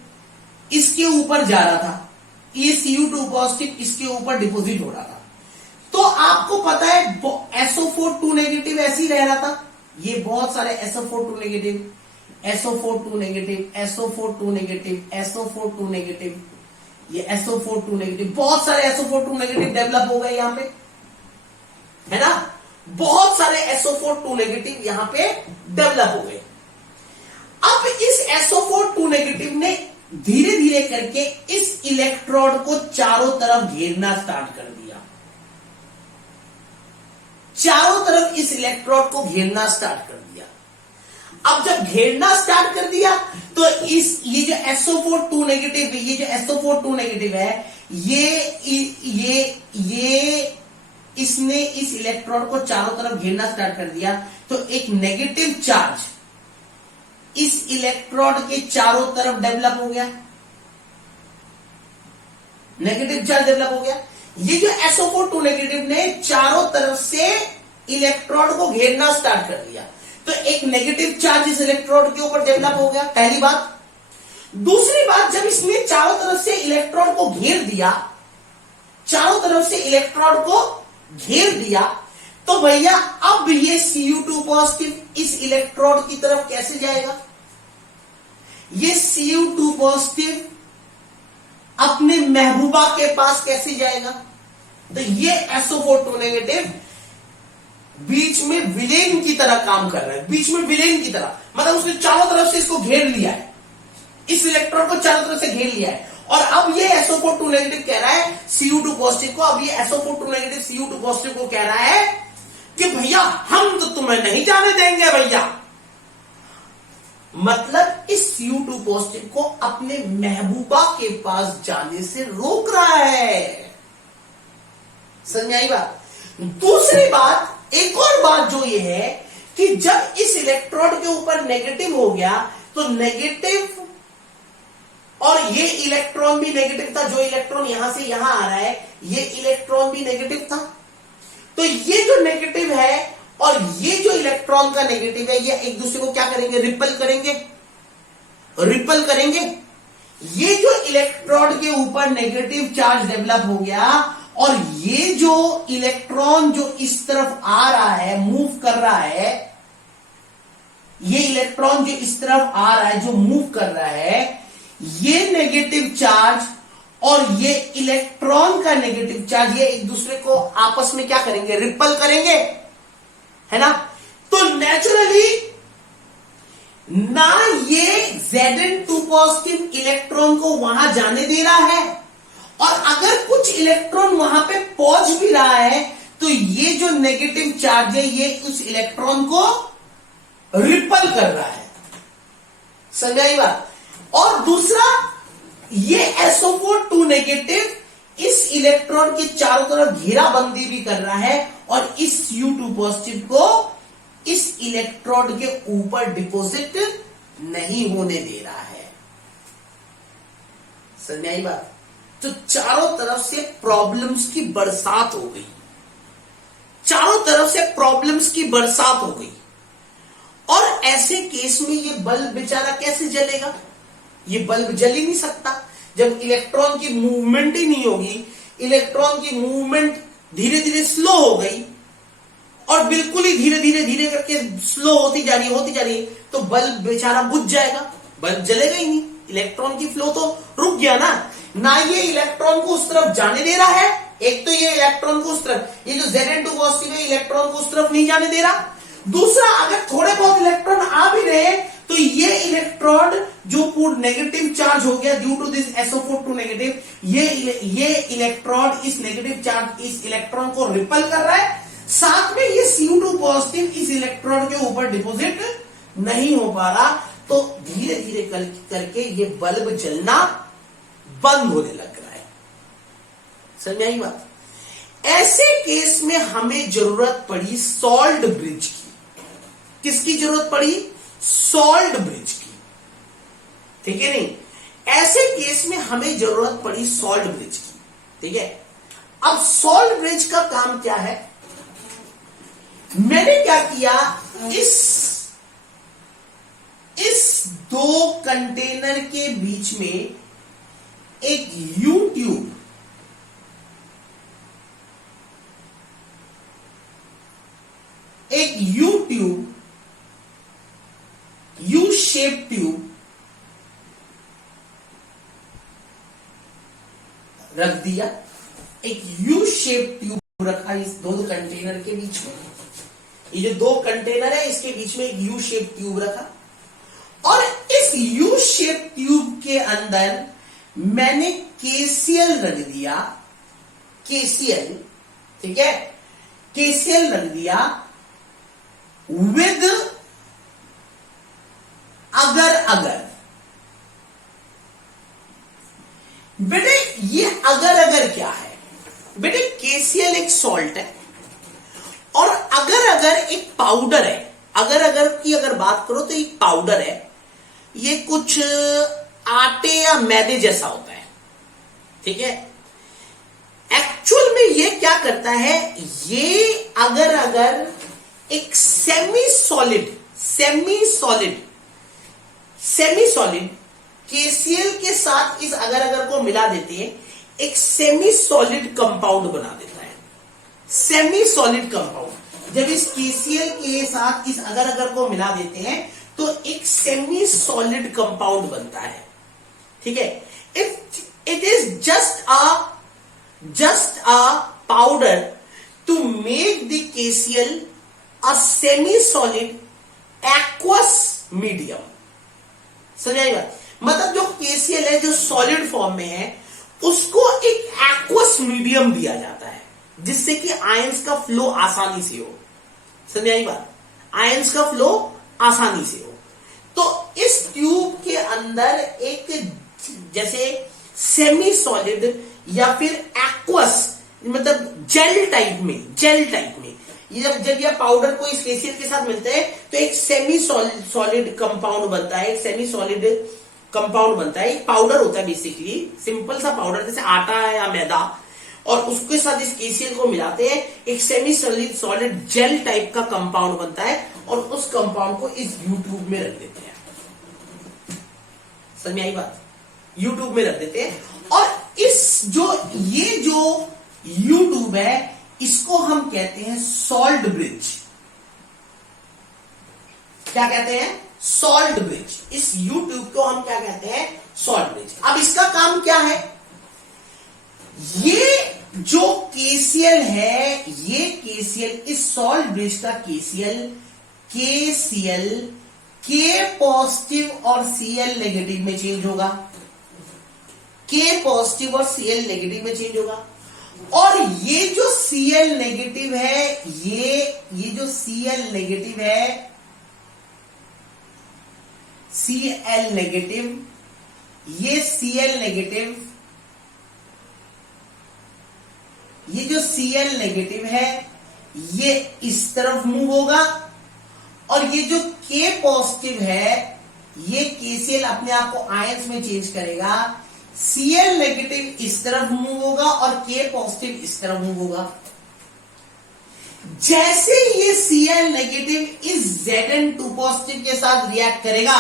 इसके ऊपर जा रहा था, ये Cu2 पॉजिटिव इसके ऊपर डिपोजिट हो रहा था, तो आपको पता है SO4 2 नेगेटिव ऐसे ही रह रहा था। ये बहुत सारे SO4 2 negative, SO4 2 negative, SO4 2 negative, SO4 2 negative, ये SO4 2 नेगेटिव, बहुत सारे SO4 2 नेगेटिव डेवलप हो गए यहां पे, है ना? बहुत सारे SO4 2 नेगेटिव यहां पे डेवलप हो गए। अब इस SO4 2 नेगेटिव ने धीरे धीरे करके इस इलेक्ट्रोड को चारों तरफ घेरना स्टार्ट कर दिया। चारों तरफ इस इलेक्ट्रोड को घेरना स्टार्ट कर दिया। अब जब घेरना स्टार्ट कर दिया तो ये जो SO4 2 नेगेटिव, ये जो SO4 2 नेगेटिव है, ये इसने इस इलेक्ट्रॉन को चारों तरफ घेरना स्टार्ट कर दिया, तो एक नेगेटिव चार्ज इस इलेक्ट्रोड के चारों तरफ डेवलप हो गया। नेगेटिव चार्ज डेवलप हो गया। ये जो SO4 2 नेगेटिव ने चारों तरफ से इलेक्ट्रोड को घेरना स्टार्ट कर दिया, तो एक नेगेटिव चार्ज इस इलेक्ट्रोड के ऊपर डेवलप हो गया, पहली बात। दूसरी बात, जब इसने चारों तरफ से इलेक्ट्रोड को घेर दिया, चारों तरफ से इलेक्ट्रोड को घेर दिया, तो भैया अब ये Cu2 पॉजिटिव इस इलेक्ट्रोड की तरफ कैसे जाएगा? ये Cu2 पॉजिटिव अपने महबूबा के पास कैसे जाएगा? तो ये SO4 2 नेगेटिव बीच में विलेन की तरह काम कर रहा है, बीच में विलेन की तरह, मतलब उसने चारों तरफ से इसको घेर लिया है, इस इलेक्ट्रॉन को चारों तरफ से घेर लिया है। और अब ये SO4 2 नेगेटिव कह रहा है Cu2 पॉजिटिव को, अब ये SO4 2 नेगेटिव Cu2 पॉजिटिव को कह रहा है कि भैया हम तो तुम्हें नहीं जाने देंगे भैया। मतलब इस Cu2 पॉजिटिव को अपने महबूबा के पास जाने से रोक रहा है। समझ आई बात? दूसरी बात, एक और बात जो ये है कि जब इस इलेक्ट्रोड के ऊपर नेगेटिव हो गया, तो नेगेटिव और ये इलेक्ट्रॉन भी नेगेटिव था, जो इलेक्ट्रॉन यहां से यहां आ रहा है, ये इलेक्ट्रॉन भी नेगेटिव था। तो ये जो नेगेटिव है और ये जो इलेक्ट्रॉन का नेगेटिव है, ये एक दूसरे को क्या करेंगे? रिपल करेंगे, रिपल करेंगे। ये जो इलेक्ट्रोड के ऊपर नेगेटिव चार्ज डेवलप हो गया और ये जो इलेक्ट्रॉन जो इस तरफ आ रहा है, मूव कर रहा है, ये इलेक्ट्रॉन जो इस तरफ आ रहा है, जो मूव कर रहा है, ये नेगेटिव चार्ज और ये इलेक्ट्रॉन का नेगेटिव चार्ज, ये एक दूसरे को आपस में क्या करेंगे? रिपल करेंगे, है ना? तो नेचुरली ना ये Zn2 पॉजिटिव इलेक्ट्रॉन को वहां जाने दे रहा है, और अगर कुछ इलेक्ट्रॉन वहां पे पहुंच भी रहा है, तो ये जो नेगेटिव चार्ज है, ये उस इलेक्ट्रॉन को रिपल कर रहा है। समझाई बात? और दूसरा, ये SO4 2 नेगेटिव इस इलेक्ट्रॉन के चारों तरफ घेराबंदी भी कर रहा है और इस Cu2 पॉजिटिव को इस इलेक्ट्रोड के ऊपर डिपॉजिट नहीं होने दे रहा है। समझाई बात? तो चारों तरफ से प्रॉब्लम्स की बरसात हो गई, चारों तरफ से प्रॉब्लम्स की बरसात हो गई। और ऐसे केस में ये बल्ब बेचारा कैसे जलेगा? ये बल्ब जल ही नहीं सकता जब इलेक्ट्रॉन की मूवमेंट ही नहीं होगी। इलेक्ट्रॉन की मूवमेंट धीरे धीरे स्लो हो गई और बिल्कुल ही धीरे धीरे धीरे करके स्लो होती जा रही है, तो बल्ब बेचारा बुझ जाएगा, बल्ब जलेगा ही नहीं। इलेक्ट्रॉन की फ्लो तो रुक गया ना ये इलेक्ट्रॉन को उस तरफ जाने दे रहा है, एक तो ये इलेक्ट्रॉन को उस तरफ, ये जो Zn2 पॉजिटिव है इलेक्ट्रॉन को उस तरफ नहीं जाने दे रहा, दूसरा, अगर थोड़े बहुत इलेक्ट्रॉन आ भी रहे तो ये इलेक्ट्रॉन जो पूर्ण नेगेटिव चार्ज हो गया due to this SO4 negative, ये इलेक्ट्रॉन इस नेगेटिव चार्ज इस इलेक्ट्रॉन को रिपल कर रहा है, साथ में ये Cu2 पॉजिटिव इस इलेक्ट्रॉन के ऊपर डिपॉजिट नहीं हो पा रहा, तो धीरे धीरे करके ये बल्ब जलना बंद होने लग रहा है। समझ में आई बात? ऐसे केस में हमें जरूरत पड़ी सॉल्ट ब्रिज की। किसकी जरूरत पड़ी? सॉल्ट ब्रिज की। ठीक है नहीं? ऐसे केस में हमें जरूरत पड़ी सॉल्ट ब्रिज की। ठीक है, अब सॉल्ट ब्रिज का काम क्या है? मैंने क्या किया, इस दो कंटेनर के बीच में एक you tube, U shape tube रख दिया। एक यू शेप ट्यूब रखा इस दो कंटेनर के बीच में। ये जो दो कंटेनर है इसके बीच में एक यू शेप ट्यूब रखा, और इस यू शेप ट्यूब के अंदर मैंने KCl रख दिया। KCl, ठीक है, KCl रख दिया विद अगर। बेटे ये अगर क्या है? बेटे KCl एक सॉल्ट है और अगर एक पाउडर है। अगर की अगर बात करो तो एक पाउडर है, ये कुछ आटे या मैदे जैसा होता है। ठीक है, एक्चुअल में ये क्या करता है, ये अगर एक सेमी सॉलिड KCl के साथ इस अगर को मिला देते हैं, एक सेमी सॉलिड कंपाउंड बना देता है। सेमी सॉलिड कंपाउंड जब इस KCl के साथ इस अगर को मिला देते हैं तो एक सेमी सॉलिड कंपाउंड बनता है। ठीक है, it is just a powder to make the KCl a semi solid aqueous medium. समझाइएगा, मतलब जो KCl है जो सॉलिड फॉर्म में है उसको एक एक्वस मीडियम दिया जाता है जिससे कि आयंस का फ्लो आसानी से हो। समझाई बात? आयंस का फ्लो आसानी से हो। तो इस ट्यूब के अंदर एक जैसे सेमी सॉलिड या फिर एक्वस, मतलब जेल टाइप में ये जब यह पाउडर को इस KCl के साथ मिलते हैं तो एक सेमी सॉलिड कंपाउंड बनता है। एक सेमी सॉलिड कंपाउंड बनता है, एक पाउडर होता है बेसिकली, सिंपल सा पाउडर जैसे आटा है या मैदा, और उसके साथ इस KCl को मिलाते हैं, एक सेमी सॉलिड जेल टाइप का कंपाउंड बनता है और उस कंपाउंड को इस यूट्यूब में रख देते हैं। समझ में आई बात? यूट्यूब में रख देते हैं, और ये जो यूट्यूब है इसको हम कहते हैं सॉल्ट ब्रिज। क्या कहते हैं? Salt bridge. इस यूट्यूब को हम क्या कहते हैं? Salt bridge. अब इसका काम क्या है? ये जो KCl है, ये KCl इस सॉल्ट ब्रिज का KCl K पॉजिटिव और Cl नेगेटिव में चेंज होगा। K पॉजिटिव और Cl नेगेटिव में चेंज होगा, और ये जो Cl नेगेटिव है, ये जो Cl नेगेटिव है, Cl नेगेटिव, ये Cl नेगेटिव, ये जो Cl नेगेटिव है ये इस तरफ मूव होगा, और ये जो K पॉजिटिव है ये KCl अपने आप को आयंस में चेंज करेगा। Cl नेगेटिव इस तरफ मूव होगा और K पॉजिटिव इस तरफ मूव होगा। जैसे ये Cl नेगेटिव इस Zn2 पॉजिटिव के साथ रिएक्ट करेगा,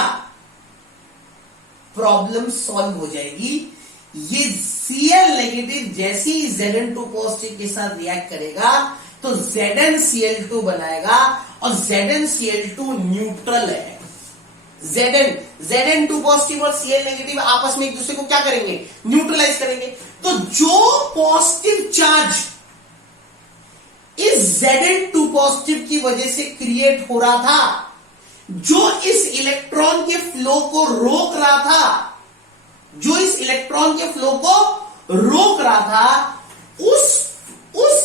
प्रॉब्लम सॉल्व हो जाएगी। ये Cl नेगेटिव जैसे ही Zn2 पॉजिटिव के साथ रिएक्ट करेगा तो ZnCl2 बनाएगा, और ZnCl2 न्यूट्रल है। Zn2 पॉजिटिव और Cl नेगेटिव आपस में एक दूसरे को क्या करेंगे? न्यूट्रलाइज करेंगे। तो जो पॉजिटिव चार्ज इस Zn2 पॉजिटिव की वजह से क्रिएट हो रहा था, जो इस इलेक्ट्रॉन के फ्लो को रोक रहा था, जो इस इलेक्ट्रॉन के फ्लो को रोक रहा था, उस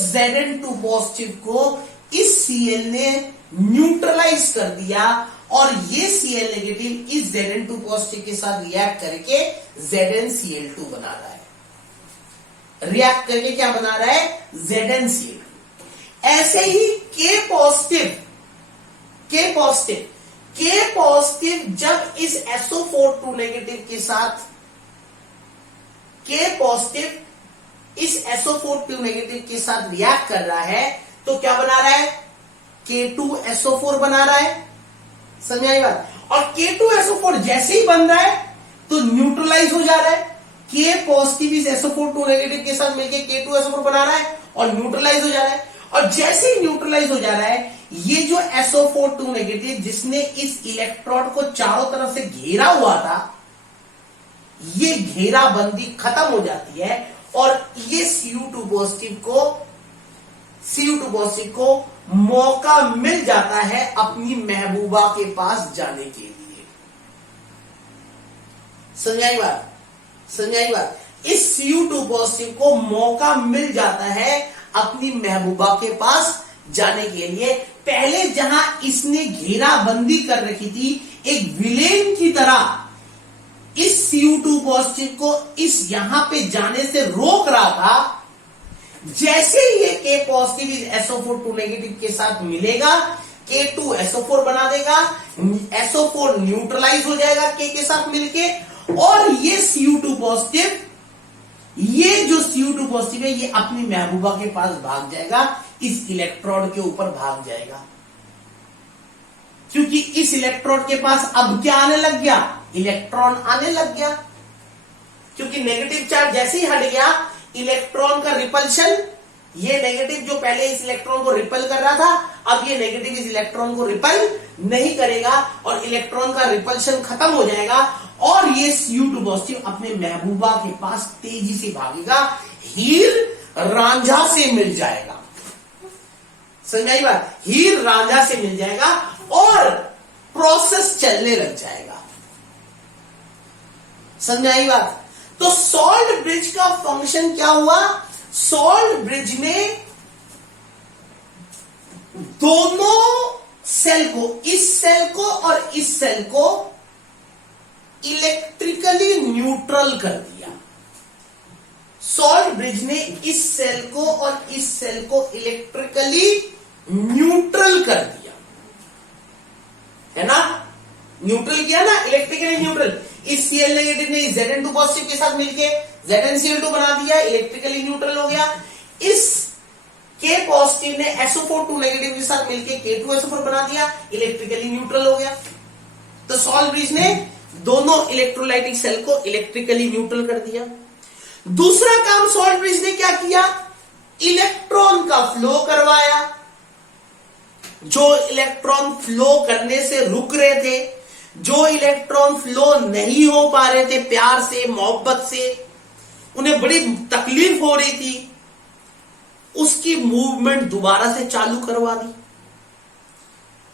Zn2 पॉजिटिव को इस Cl ने न्यूट्रलाइज कर दिया और ये Cl नेगेटिव इस Zn2 पॉजिटिव के साथ रिएक्ट करके ZnCl2 बना रहा है। रिएक्ट करके क्या बना रहा है? ZnCl2। ऐसे ही K पॉजिटिव जब इस SO4 नेगेटिव के साथ K पॉजिटिव इस SO4 नेगेटिव के साथ रिएक्ट कर रहा है तो क्या बना रहा है? K2SO4 बना रहा है। समझ आई बात? और K2SO4 जैसे ही बन रहा है तो न्यूट्रलाइज हो जा रहा है। K पॉजिटिव इस SO4 नेगेटिव के साथ मिलकर K2SO4 बना रहा है और न्यूट्रलाइज हो जा रहा है। और जैसे ही न्यूट्रलाइज हो जा रहा है, ये जो SO4 नेगेटिव जिसने इस इलेक्ट्रोड को चारों तरफ से घेरा हुआ था, ये घेराबंदी खत्म हो जाती है और ये Cu2 पॉजिटिव को मौका मिल जाता है अपनी महबूबा के पास जाने के लिए। समझाई बात? इस Cu2 पॉजिटिव को मौका मिल जाता है अपनी महबूबा के पास जाने के लिए। पहले जहां इसने घेराबंदी कर रखी थी, एक विलेन की तरह इस Cu2 पॉजिटिव को इस यहां पे जाने से रोक रहा था, जैसे ये K पॉजिटिव इस SO4 नेगेटिव के साथ मिलेगा, K2SO4 बना देगा, SO4 न्यूट्रलाइज हो जाएगा K के साथ मिलके, और ये Cu2 पॉजिटिव, ये जो Cu2 पॉजिटिव है, ये अपनी महबूबा के पास भाग जाएगा, इस इलेक्ट्रोड के ऊपर भाग जाएगा। क्योंकि इस इलेक्ट्रोड के पास अब क्या आने लग गया? इलेक्ट्रॉन आने लग गया। क्योंकि नेगेटिव चार्ज जैसे ही हट गया, इलेक्ट्रॉन का रिपल्शन, ये नेगेटिव जो पहले इस इलेक्ट्रॉन को रिपल कर रहा था, अब ये नेगेटिव इस इलेक्ट्रॉन को रिपल नहीं करेगा और इलेक्ट्रॉन का रिपल्शन खत्म हो जाएगा और ये Cu2 पॉजिटिव अपने महबूबा के पास तेजी से भागेगा, हीर रांझा से मिल जाएगा। समझाई बात? हीर रांझा से मिल जाएगा और प्रोसेस चलने लग जाएगा। समझाई बात? तो सॉल्ट ब्रिज का फंक्शन क्या हुआ? सॉल्ट ब्रिज में दोनों सेल को, इस सेल को और इस सेल को इलेक्ट्रिकली न्यूट्रल कर दिया। सॉल्ट ब्रिज ने इस सेल को और इस सेल को इलेक्ट्रिकली न्यूट्रल कर दिया, है ना? न्यूट्रल किया ना, इलेक्ट्रिकली न्यूट्रल। इस Cl नेगेटिव ने Zn2 पॉजिटिव के साथ मिलके ZnCl2 बना दिया, इलेक्ट्रिकली न्यूट्रल हो गया। इस K पॉजिटिव ने SO4 नेगेटिव के साथ मिलके K2SO4 बना दिया, इलेक्ट्रिकली न्यूट्रल हो गया। तो सॉल्ट ब्रिज ने दोनों इलेक्ट्रोलाइटिक सेल को इलेक्ट्रिकली न्यूट्रल कर दिया। दूसरा काम सॉल्ट ब्रिज ने क्या किया? इलेक्ट्रॉन का फ्लो करवाया। जो इलेक्ट्रॉन फ्लो करने से रुक रहे थे, जो इलेक्ट्रॉन फ्लो नहीं हो पा रहे थे प्यार से, मोहब्बत से, उन्हें बड़ी तकलीफ हो रही थी, उसकी मूवमेंट दोबारा से चालू करवा दी।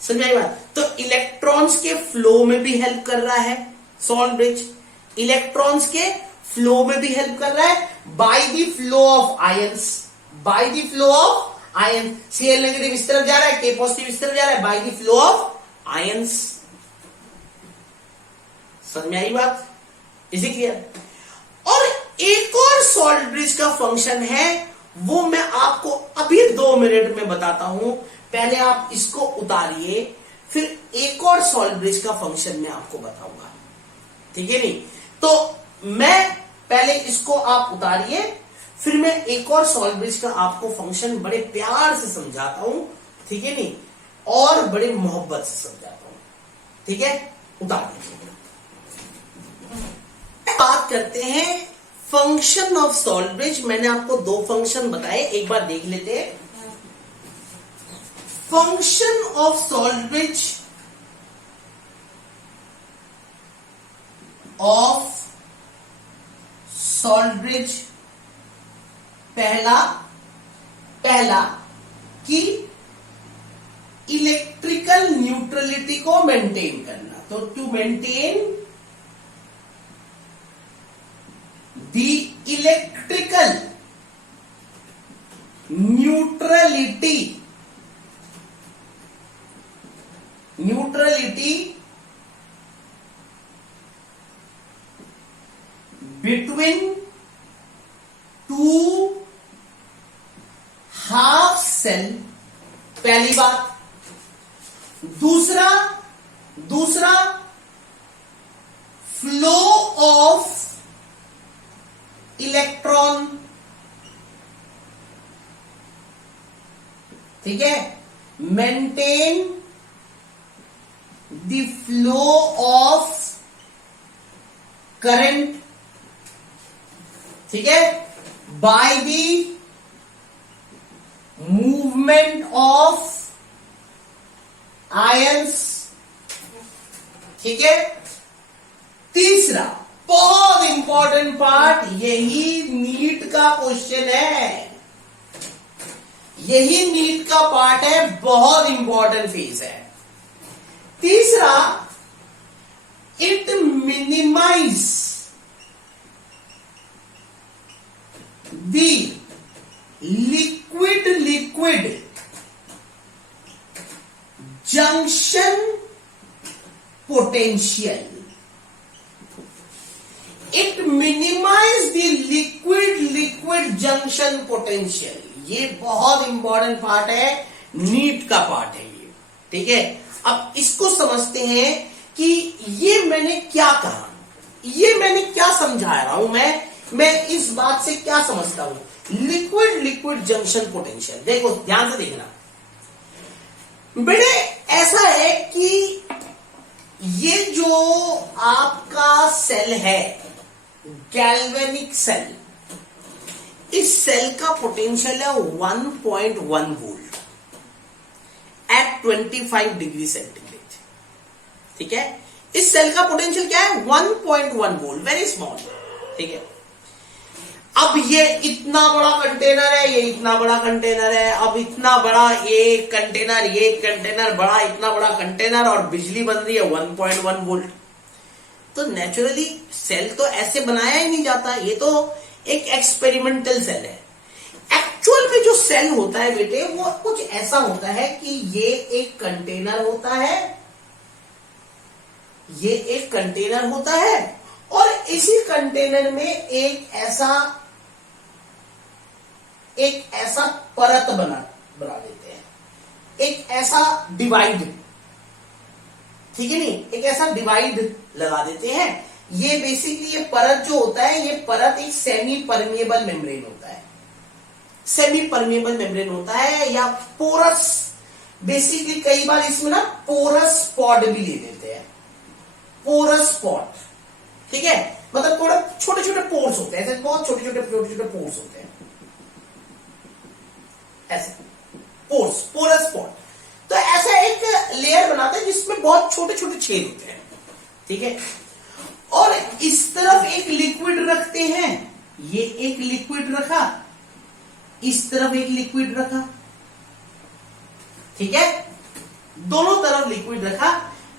समझाई बात? तो इलेक्ट्रॉन्स के फ्लो में भी हेल्प कर रहा है सॉल्ट ब्रिज, इलेक्ट्रॉन्स के फ्लो में भी हेल्प कर रहा है by the flow of ions, by the flow of ion. Cl negative इस तरफ जा रहा है, K पॉजिटिव इस तरफ जा रहा है, by the flow of ions. समझ में आई बात? इसी क्लियर? और एक और सॉल्ट ब्रिज का फंक्शन है, वो मैं आपको अभी 2 मिनट में बताता हूं। पहले आप इसको उतारिए, फिर एक और सॉल्ट ब्रिज का फंक्शन मैं आपको बताऊंगा। ठीक है नहीं? तो मैं पहले इसको आप उतारिए, फिर मैं एक और सॉल्ट ब्रिज का आपको फंक्शन बड़े प्यार से समझाता हूं। ठीक है नहीं? और बड़े मोहब्बत से समझाता हूं। ठीक है? उतार दीजिए। बात करते हैं फंक्शन ऑफ सॉल्ट ब्रिज। मैंने आपको 2 फंक्शन बताए, एक बार देख लेते हैं। फंक्शन ऑफ सॉल्ट ब्रिज पहला कि इलेक्ट्रिकल न्यूट्रलिटी को मेंटेन करना। तो to maintain the electrical neutrality between two half cell, पहली बात। दूसरा फ्लो ऑफ इलेक्ट्रॉन, ठीक है, maintain the flow of current, ठीक है, by the movement of ions, ठीक है। तीसरा बहुत इंपॉर्टेंट पार्ट, यही नीट का क्वेश्चन है, यही नीट का पार्ट है, बहुत इंपॉर्टेंट फेज है। तीसरा, it minimise the liquid junction potential, it minimise the liquid junction potential. ये बहुत इंपॉर्टेंट पार्ट है, नीट का पार्ट है ये, ठीक है। अब इसको समझते हैं कि ये मैंने क्या कहा, ये मैंने क्या समझा रहा हूं, मैं इस बात से क्या समझता हूं। लिक्विड जंक्शन पोटेंशियल, देखो ध्यान से देखना बेटे, ऐसा है कि ये जो आपका सेल है, गैल्वेनिक सेल, इस सेल का पोटेंशियल है 1.1 वोल्ट एट 25 डिग्री सेंटीग्रेड, ठीक है। इस सेल का पोटेंशियल क्या है, 1.1 वोल्ट, वेरी स्मॉल, ठीक है। अब ये इतना बड़ा कंटेनर है, ये इतना बड़ा कंटेनर है, अब इतना बड़ा ये कंटेनर बड़ा, इतना बड़ा कंटेनर, और बिजली बन रही है 1.1 वोल्ट। तो नेचुरली सेल तो ऐसे बनाया ही नहीं जाता, ये तो एक एक्सपेरिमेंटल सेल है। एक्चुअल में जो सेल होता है बेटे, वो कुछ ऐसा होता है कि ये एक कंटेनर होता है, ये एक कंटेनर होता है, और इसी कंटेनर में एक ऐसा परत बना देते हैं, एक ऐसा डिवाइड, ठीक है नहीं, एक ऐसा डिवाइड लगा देते हैं। ये बेसिकली ये परत जो होता है, ये परत एक सेमी परमिएबल मेम्ब्रेन होता है, सेमी परमिएबल मेम्ब्रेन होता है, या पोरस, बेसिकली कई बार इसमें ना पोरस स्पॉट भी ले देते हैं, पोरस स्पॉट, ठीक है, मतलब थोड़ा छोटे छोटे पोर्स होते हैं, ऐसे बहुत छोटे छोटे पोर्स होते हैं, ऐसे पोरस स्पॉट। तो ऐसा एक लेयर बनाते हैं जिसमें बहुत छोटे छोटे छेद होते हैं, ठीक है। और इस तरफ एक लिक्विड रखते हैं, ये एक लिक्विड रखा, इस तरफ एक लिक्विड रखा, ठीक है, दोनों तरफ लिक्विड रखा।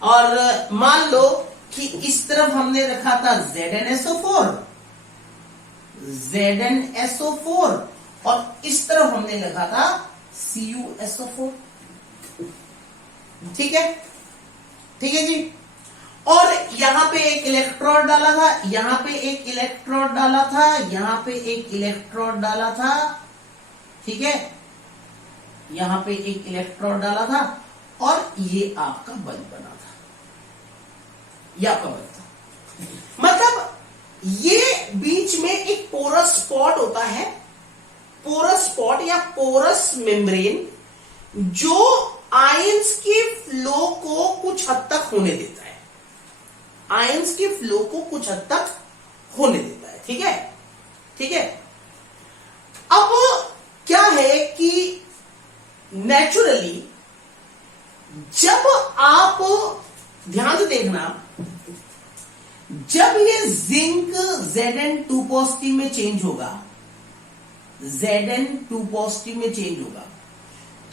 और मान लो कि इस तरफ हमने रखा था ZnSO4 और इस तरफ हमने रखा था CuSO4, ठीक है जी। और यहां पे एक इलेक्ट्रोड डाला था, यहां पे एक इलेक्ट्रोड डाला था, यहां पे एक इलेक्ट्रोड डाला था, ठीक है, यहां पे एक इलेक्ट्रोड डाला था, और ये आपका बल्ब बना था, ये आपका बल्ब था। मतलब ये बीच में एक पोरस स्पॉट होता है, पोरस स्पॉट या पोरस मेम्ब्रेन, जो आयंस के फ्लो को कुछ हद तक होने देता है, आयंस के फ्लो को कुछ हद तक होने देता है, ठीक है। अब क्या है कि नेचुरली जब आप ध्यान से देखना, जब ये जिंक Zn2 पॉजिटिव में चेंज होगा, Zn2 पॉजिटिव में चेंज होगा,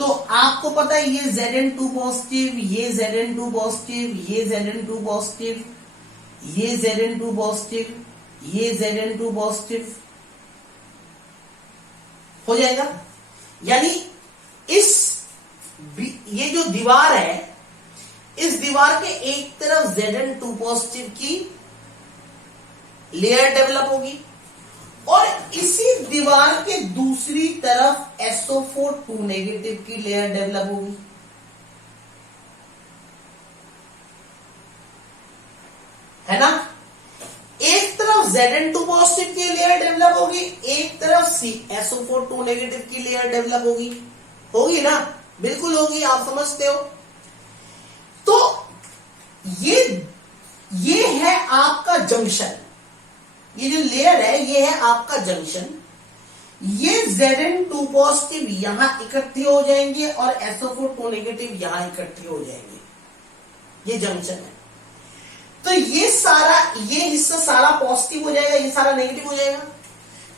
तो आपको पता है ये Zn2 पॉजिटिव, ये Zn2 पॉजिटिव, ये Zn2 पॉजिटिव, ये Zn2 पॉजिटिव, ये Zn2 पॉजिटिव हो जाएगा। यानी ये जो दीवार है, इस दीवार के एक तरफ Zn2 पॉजिटिव की लेयर डेवलप होगी और इसी दीवार के दूसरी तरफ SO4 2 नेगेटिव की लेयर डेवलप होगी। है ना? एक तरफ Zn2 पॉजिटिव की लेयर डेवलप होगी, एक तरफ SO4 2 नेगेटिव की लेयर डेवलप होगी। होगी ना? बिल्कुल होगी, आप समझते हो। तो ये है आपका जंक्शन, ये जो लेयर है ये है आपका जंक्शन। ये Zn2 पॉजिटिव यहां इकट्ठे हो जाएंगे और SO4 2 नेगेटिव यहां इकट्ठे हो जाएंगे। ये जंक्शन है। तो ये हिस्सा सारा पॉजिटिव हो जाएगा, ये सारा नेगेटिव हो जाएगा।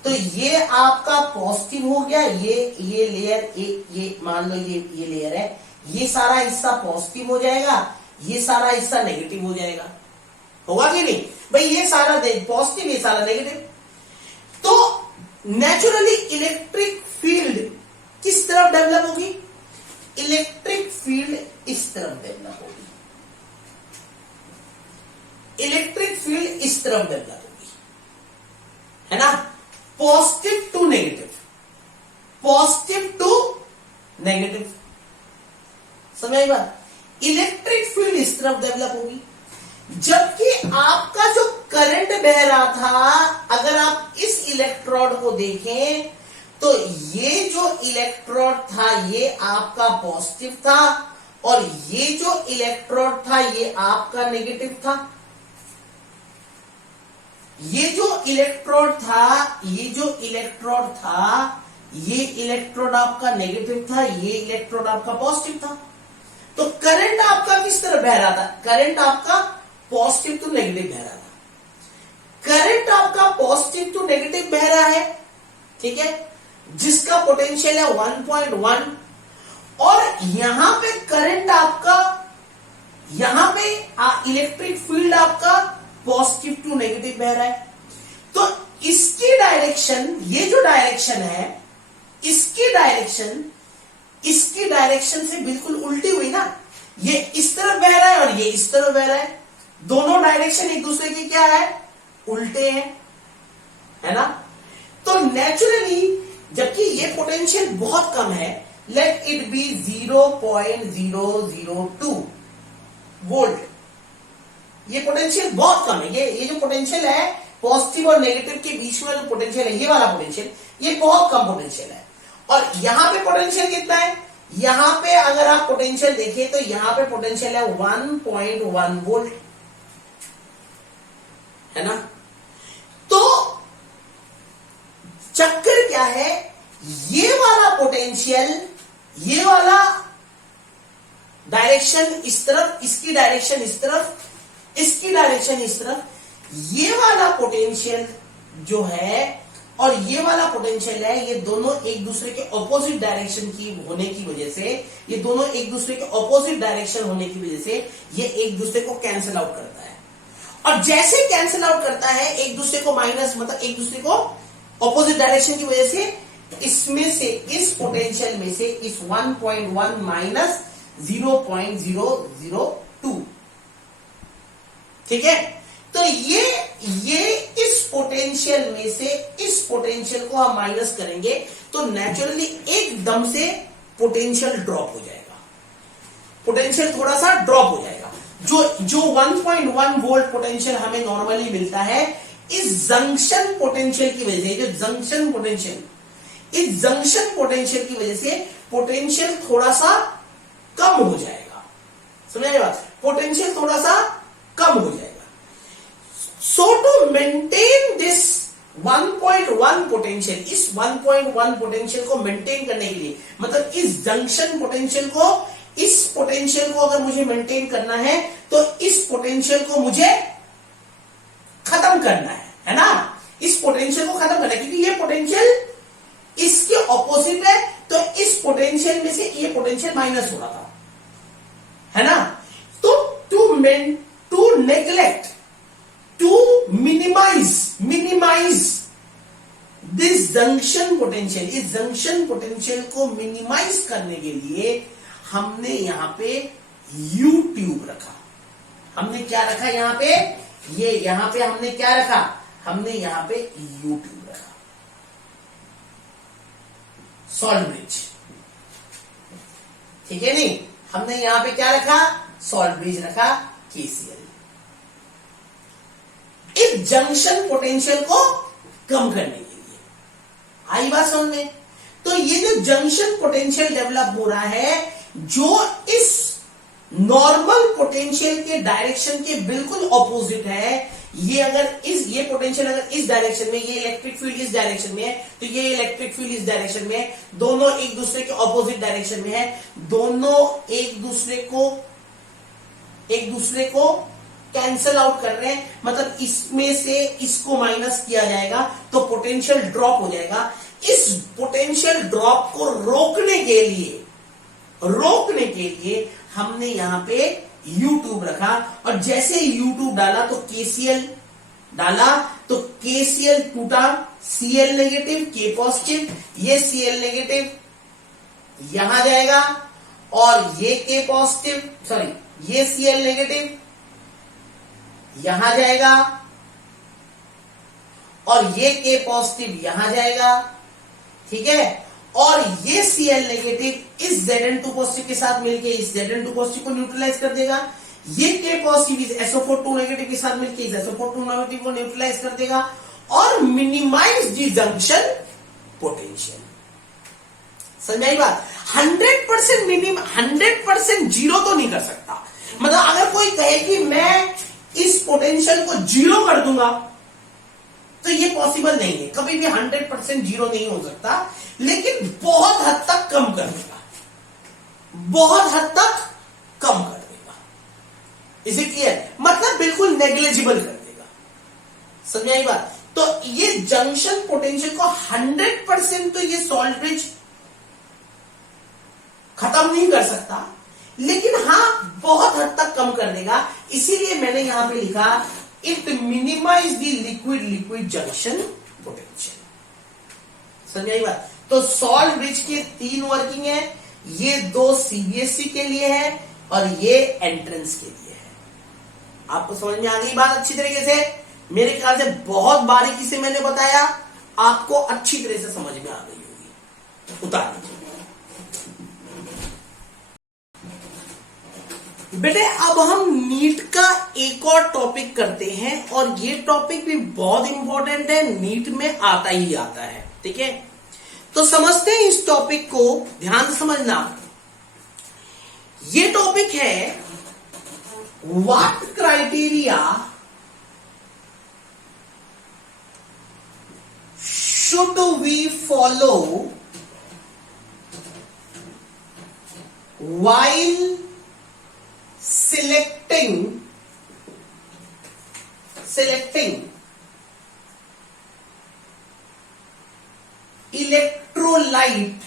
तो ये आपका पॉजिटिव हो गया, ये लेयर, ये मान लो ये लेयर है, ये सारा हिस्सा पॉजिटिव हो जाएगा, ये सारा हिस्सा नेगेटिव हो जाएगा। होगा कि नहीं भाई? ये सारा पॉजिटिव, ये सारा नेगेटिव। तो नेचुरली इलेक्ट्रिक फील्ड किस तरफ डेवलप होगी? इलेक्ट्रिक फील्ड इस तरफ डेवलप होगी। इलेक्ट्रिक फील्ड इस तरफ डेवलप होगी, है ना? Positive to negative, positive to negative. समझ बात? इलेक्ट्रिक फील्ड इस तरफ डेवलप होगी, जबकि आपका जो करंट बह रहा था, अगर आप इस इलेक्ट्रोड को देखें तो ये जो इलेक्ट्रोड था ये आपका पॉजिटिव था और ये जो इलेक्ट्रोड था ये आपका नेगेटिव था। ये जो इलेक्ट्रोड था, ये इलेक्ट्रोड आपका नेगेटिव था, ये इलेक्ट्रोड आपका पॉजिटिव था। तो करंट आपका किस तरह बह रहा था? करंट आपका पॉजिटिव टू नेगेटिव बह रहा था। करंट आपका पॉजिटिव टू नेगेटिव बह रहा है, ठीक है, जिसका पोटेंशियल है 1.1 और यहां पे करंट आपका, यहां पे इलेक्ट्रिक फील्ड आपका पॉजिटिव टू नेगेटिव बह रहा है। तो इसकी डायरेक्शन, ये जो डायरेक्शन है, इसकी डायरेक्शन से बिल्कुल उल्टी हुई ना। ये इस तरफ बह रहा है और ये इस तरफ बह रहा है। दोनों डायरेक्शन एक दूसरे की क्या है? उल्टे हैं, है ना? तो नेचुरली जबकि ये पोटेंशियल बहुत कम है, लेट इट बी 0.002 वोल्ट, ये पोटेंशियल बहुत कम है। ये जो पोटेंशियल है पॉजिटिव और नेगेटिव के बीच में जो पोटेंशियल है, ये वाला पोटेंशियल, ये बहुत कम पोटेंशियल है। और यहां पे पोटेंशियल कितना है? यहां पे अगर आप पोटेंशियल देखें तो यहां पे पोटेंशियल है 1.1 वोल्ट, है ना? तो चक्कर क्या है? ये वाला पोटेंशियल, ये वाला डायरेक्शन इस तरफ, इसकी डायरेक्शन इस तरफ, इसकी डायरेक्शन इस तरफ, ये वाला पोटेंशियल जो है और ये वाला पोटेंशियल है, ये दोनों एक दूसरे के ऑपोजिट डायरेक्शन की होने की वजह से, ये दोनों एक दूसरे के ऑपोजिट डायरेक्शन होने की वजह से ये एक दूसरे को कैंसिल आउट करता है। और जैसे कैंसिल आउट करता है एक दूसरे को माइनस, मतलब एक दूसरे को ऑपोजिट डायरेक्शन की वजह से, इसमें से, इस पोटेंशियल में से इस 1.1 माइनस 0.002, ठीक है? तो ये इस पोटेंशियल में से इस पोटेंशियल को हम माइनस करेंगे तो नेचुरली एकदम से पोटेंशियल ड्रॉप हो जाएगा, पोटेंशियल थोड़ा सा ड्रॉप हो जाएगा। जो 1.1 वोल्ट पोटेंशियल हमें नॉर्मली मिलता है, इस जंक्शन पोटेंशियल की वजह से, जो जंक्शन पोटेंशियल, इस जंक्शन पोटेंशियल की वजह से पोटेंशियल थोड़ा सा कम हो जाएगा। समझ बात? पोटेंशियल थोड़ा सा कम हो जाएगा। So to maintain this 1.1 potential, इस 1.1 पोटेंशियल को मेंटेन करने के लिए, मतलब इस जंक्शन पोटेंशियल को, इस पोटेंशियल को अगर मुझे मेंटेन करना है तो इस पोटेंशियल को मुझे खत्म करना है ना? इस पोटेंशियल को खत्म करना है, क्योंकि ये पोटेंशियल इसके ऑपोजिट है, तो इस पोटेंशियल में से ये पोटेंशियल माइनस हो रहा था, है ना। तो to neglect, to minimise this junction potential, इस जंक्शन पोटेंशियल को मिनिमाइज करने के लिए हमने यहां पे यू ट्यूब रखा। हमने क्या रखा यहां पे, ये यहां पे हमने क्या रखा, हमने यहां पे यू ट्यूब रखा, सॉल्ट ब्रिज, ठीक है नहीं। हमने यहां पे क्या रखा, सॉल्ट ब्रिज रखा, केसीएल, इस जंक्शन पोटेंशियल को कम करने के लिए। आई बात समझ में। तो ये जो जंक्शन पोटेंशियल डेवलप हो रहा है, जो इस नॉर्मल पोटेंशियल के डायरेक्शन के बिल्कुल ऑपोजिट है, ये पोटेंशियल अगर इस डायरेक्शन में, ये इलेक्ट्रिक फील्ड इस डायरेक्शन में है, तो ये इलेक्ट्रिक फील्ड इस डायरेक्शन में है, दोनों एक दूसरे के ऑपोजिट डायरेक्शन में है, दोनों एक दूसरे को कैंसल आउट कर रहे हैं, मतलब इसमें से इसको माइनस किया जाएगा तो पोटेंशियल ड्रॉप हो जाएगा। इस पोटेंशियल ड्रॉप को रोकने के लिए हमने यहां पे यू ट्यूब रखा, और जैसे यू ट्यूब डाला तो केसीएल डाला, तो केसीएल टूटा, सीएल नेगेटिव के पॉजिटिव, ये सीएल नेगेटिव यहां जाएगा, और ये के पॉजिटिव, सॉरी ये सीएल नेगेटिव यहां जाएगा, और ये के पॉजिटिव यहां जाएगा, ठीक है। और ये Cl नेगेटिव इस Zn2 पॉजिटिव के साथ मिलके इस Zn2 पॉजिटिव को न्यूट्रलाइज कर देगा, ये K पॉजिटिव इस SO4 नेगेटिव के साथ मिलके इस SO4 नेगेटिव को न्यूट्रलाइज कर देगा, और मिनिमाइज दी जंक्शन पोटेंशियल। समझ आई बात। 100% मिनिमम, 100% जीरो तो नहीं कर सकता। मतलब अगर कोई कहे कि मैं इस पोटेंशियल को जीरो कर दूंगा, तो ये पॉसिबल नहीं है, कभी भी 100% जीरो नहीं हो सकता, लेकिन बहुत हद तक कम कर देगा, बहुत हद तक कम कर देगा। Is it clear? मतलब बिल्कुल नेग्लिजिबल कर देगा। समझ आई बात। तो ये जंक्शन पोटेंशियल को 100% तो ये सॉल्ट ब्रिज खत्म नहीं कर सकता, लेकिन हां बहुत हद तक कम कर देगा। इसीलिए मैंने यहां पे लिखा it minimise the liquid junction potential. समझ आई बात। तो सॉल्ट ब्रिज के 3 वर्किंग है, ये 2 सीबीएसई के लिए है और ये एंट्रेंस के लिए है। आपको समझ में आ गई बात अच्छी तरीके से? मेरे ख्याल से बहुत बारीकी से मैंने बताया, आपको अच्छी तरह से समझ में आ गई होगी। उतार लीजिए बेटे। अब हम नीट का एक और टॉपिक करते हैं, और ये टॉपिक भी बहुत इंपॉर्टेंट है, नीट में आता ही आता है, ठीक है। तो समझते हैं इस टॉपिक को, ध्यान से समझना। ये टॉपिक है what criteria should we follow while selecting electrolyte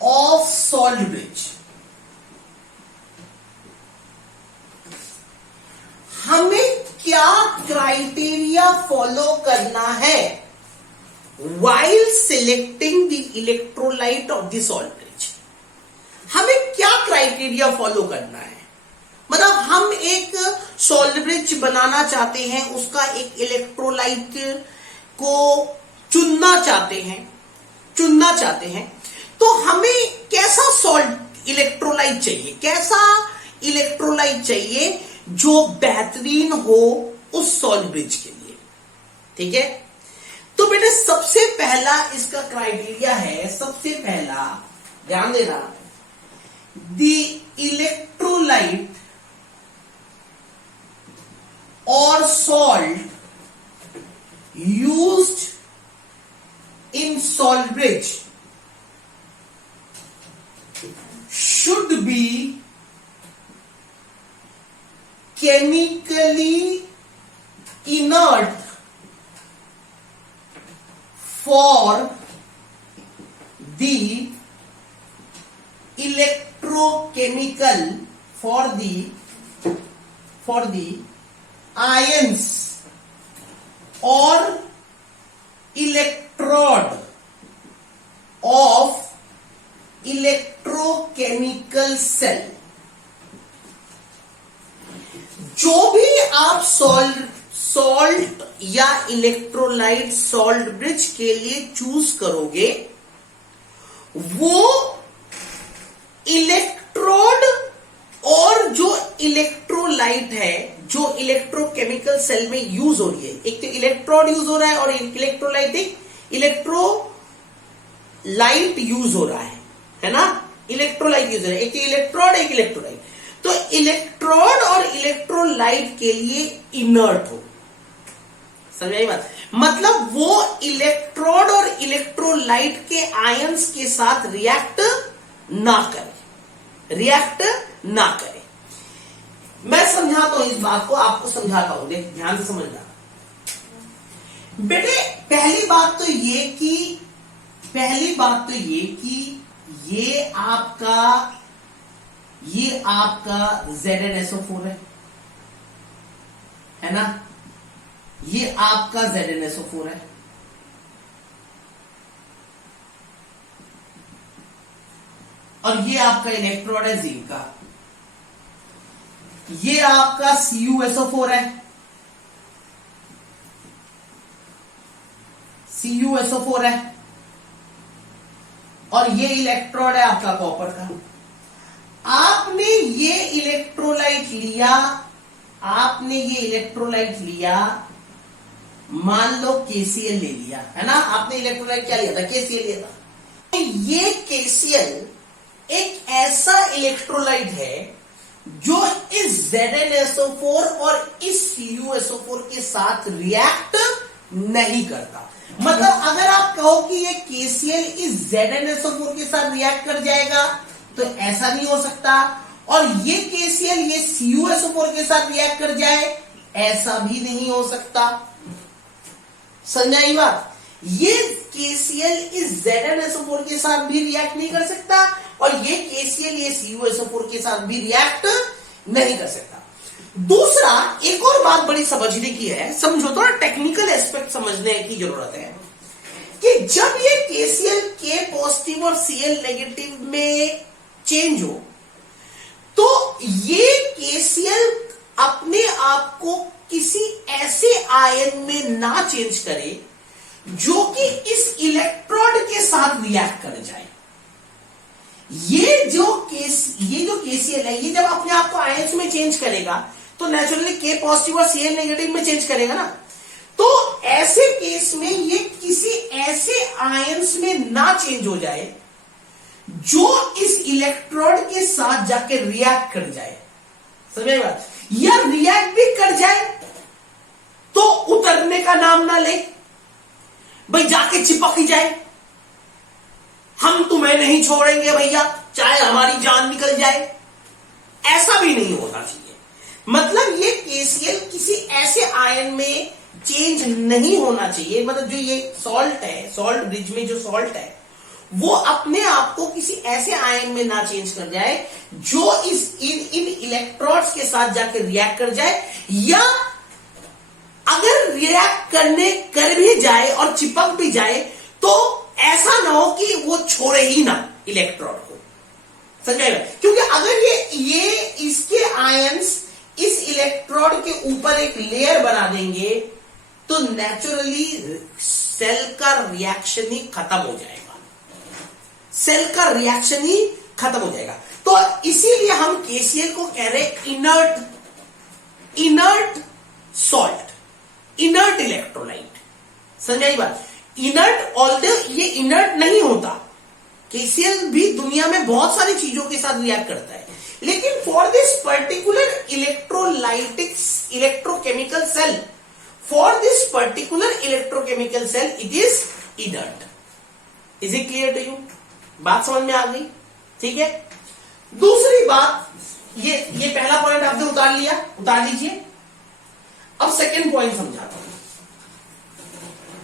of salt bridge. हमें क्या क्राइटेरिया फॉलो करना है while selecting the electrolyte of the salt bridge? हमें क्या क्राइटेरिया फॉलो करना है? मतलब हम एक सॉल्ट ब्रिज बनाना चाहते हैं, उसका एक इलेक्ट्रोलाइट को चुनना चाहते हैं, तो हमें कैसा सॉल्ट इलेक्ट्रोलाइट चाहिए, कैसा इलेक्ट्रोलाइट चाहिए जो बेहतरीन हो उस सॉल्ट ब्रिज के लिए, ठीक है। तो बेटे सबसे पहला इसका क्राइटेरिया है, सबसे पहला ध्यान देना, द इलेक्ट्रोलाइट और salt used in salt bridge should be chemically inert for the electrochemical for the ions or electrode of electrochemical cell। जो भी आप सॉल्ट या इलेक्ट्रोलाइट सॉल्ट ब्रिज के लिए चूज करोगे, वो इलेक्ट्रोड और जो इलेक्ट्रोलाइट है, जो इलेक्ट्रोकेमिकल सेल में यूज हो रही है, एक तो इलेक्ट्रोड यूज हो रहा है और इलेक्ट्रोलाइट इलेक्ट्रोलाइट यूज हो रहा है ना, इलेक्ट्रोलाइट यूज हो रहा है, एक तो इलेक्ट्रोड एक इलेक्ट्रोलाइट। तो इलेक्ट्रोड और इलेक्ट्रोलाइट के लिए इनर्ट हो, समझ आई बात? मतलब वो इलेक्ट्रोड और इलेक्ट्रोलाइट के आयंस के साथ रिएक्ट ना करे। मैं समझाता हूं इस बात को, आपको समझाता हूं, देख ध्यान से समझना बेटे। पहली बात तो ये कि ये आपका ZnSO4 है ना, ये आपका ZnSO4 है, और ये आपका इलेक्ट्रोड है जिंक का, ये आपका CuSO4 है, CuSO4 है, और ये इलेक्ट्रोड है आपका कॉपर का। आपने ये इलेक्ट्रोलाइट लिया, मान लो KCl ले लिया, है ना, आपने इलेक्ट्रोलाइट क्या लिया था? KCl लिया था। तो ये KCl एक ऐसा इलेक्ट्रोलाइट है जो इस ZnSO4 और इस CuSO4 के साथ रिएक्ट नहीं करता। मतलब अगर आप कहो कि ये KCl इस ZnSO4 के साथ रिएक्ट कर जाएगा, तो ऐसा नहीं हो सकता, और ये KCl ये CuSO4 के साथ रिएक्ट कर जाए, ऐसा भी नहीं हो सकता। समझाई बात? ये KCl इस ZnSO4 के साथ भी रिएक्ट नहीं कर सकता, और ये KCl ये CuSO4 के साथ भी रिएक्ट नहीं कर सकता। दूसरा, एक और बात बड़ी समझने की है, समझो, थोड़ा टेक्निकल एस्पेक्ट समझने की जरूरत है, कि जब ये KCl K पॉजिटिव और Cl नेगेटिव में चेंज हो, तो ये KCl अपने आप को किसी ऐसे आयन में ना चेंज करे जो कि इस इलेक्ट्रोड के साथ रिएक्ट कर जाए। ये जो KCl है, ये जब अपने आप को आयन्स में चेंज करेगा, तो नेचुरली K पॉजिटिव और Cl नेगेटिव में चेंज करेगा ना। तो ऐसे केस में ये किसी ऐसे आयन्स में ना चेंज हो जाए जो इस इलेक्ट्रोड के साथ जाके रिएक्ट कर जाए, समझ बात? या रिएक्ट भी कर जाए तो उतरने का नाम ना ले, भाई जाके चिपक ही जाए, हम तुम्हें नहीं छोड़ेंगे भैया, चाहे हमारी जान निकल जाए, ऐसा भी नहीं होना चाहिए। मतलब ये KCl किसी ऐसे आयन में चेंज नहीं होना चाहिए, मतलब जो ये सॉल्ट है, सॉल्ट ब्रिज में जो सॉल्ट है, वो अपने आप को किसी ऐसे आयन में ना चेंज कर जाए जो इन इलेक्ट्रोड्स के साथ जाकर रिएक्ट कर जाए, या अगर रिएक्ट कर भी जाए और चिपक भी जाए, तो ऐसा ना हो कि वो छोड़े ही ना इलेक्ट्रोड को, समझाएगा? क्योंकि अगर ये इसके आयंस इस इलेक्ट्रोड के ऊपर एक लेयर बना देंगे, तो नेचुरली सेल का रिएक्शन ही खत्म हो जाएगा, सेल का रिएक्शन ही खत्म हो जाएगा। तो इसीलिए हम KCl को कह रहे इनर्ट सॉल्ट, इनर्ट इलेक्ट्रोलाइट, समझाई बात? इनर्ट, ऑल्दो ये इनर्ट नहीं होता, KCl भी दुनिया में बहुत सारी चीजों के साथ रिएक्ट करता है, लेकिन for this particular electrolytic electrochemical cell, for this particular electrochemical cell it is inert. Is it clear to you? बात समझ में आ गई? ठीक है। दूसरी बात, ये पहला पॉइंट आपने उतार लीजिए। अब सेकंड पॉइंट समझाता हूं।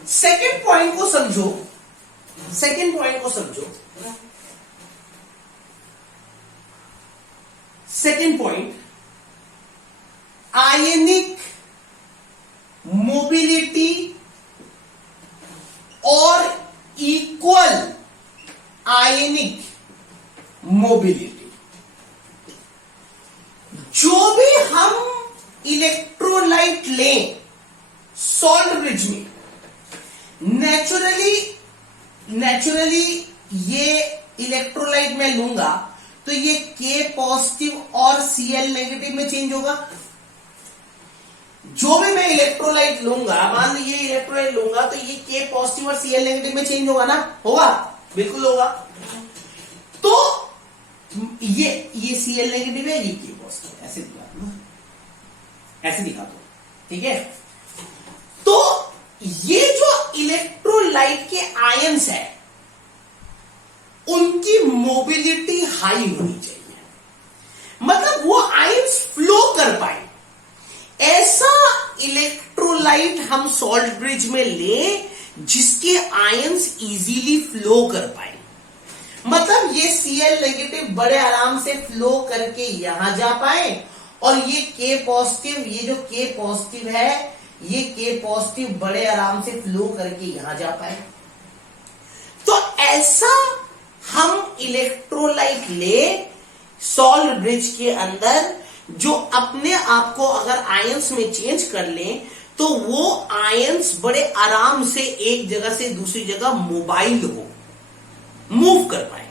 सेकंड पॉइंट को समझो सेकेंड पॉइंट को समझो। सेकेंड पॉइंट, आयनिक मोबिलिटी और इक्वल आयनिक मोबिलिटी। जो भी हम इलेक्ट्रोलाइट लें सॉल्ट ब्रिज में, नेचुरली ये इलेक्ट्रोलाइट में लूंगा तो ये K पॉजिटिव और Cl नेगेटिव में चेंज होगा। जो भी मैं इलेक्ट्रोलाइट लूंगा, मान लीजिए इलेक्ट्रोलाइट लूंगा तो ये K पॉजिटिव और Cl नेगेटिव में चेंज होगा ना? होगा, बिल्कुल होगा। तो ये Cl नेगेटिव है, ये K पॉजिटिव, ऐसे दिखा दो, ऐसे दिखा दो, ठीक है। तो ये जो इलेक्ट्रोलाइट के आयंस है उनकी मोबिलिटी हाई होनी चाहिए, मतलब वो आयंस फ्लो कर पाए। ऐसा इलेक्ट्रोलाइट हम सॉल्ट ब्रिज में लें जिसके आयंस इजीली फ्लो कर पाए, मतलब ये Cl नेगेटिव बड़े आराम से फ्लो करके यहां जा पाए और ये K पॉजिटिव, ये जो K पॉजिटिव है, ये K पॉजिटिव बड़े आराम से फ्लो करके यहां जा पाए। तो ऐसा हम इलेक्ट्रोलाइट ले सॉल्ट ब्रिज के अंदर जो अपने आप को अगर आयंस में चेंज कर लें तो वो आयंस बड़े आराम से एक जगह से दूसरी जगह मोबाइल हो, मूव कर पाए।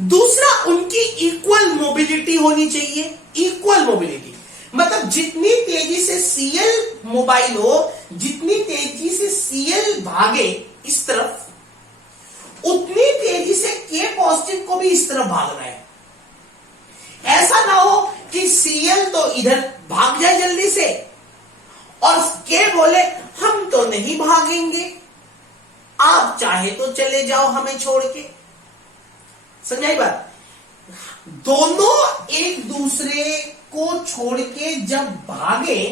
दूसरा, उनकी इक्वल मोबिलिटी होनी चाहिए। इक्वल मोबिलिटी मतलब जितनी तेजी से Cl मोबाइल हो, जितनी तेजी से Cl भागे इस तरफ, उतनी तेजी से K पॉजिटिव को भी इस तरफ भागना है। ऐसा ना हो कि Cl तो इधर भाग जाए जल्दी से और K बोले हम तो नहीं भागेंगे, आप चाहे तो चले जाओ हमें छोड़ के। समझाई बात? दोनों एक दूसरे को छोड़ के जब भागे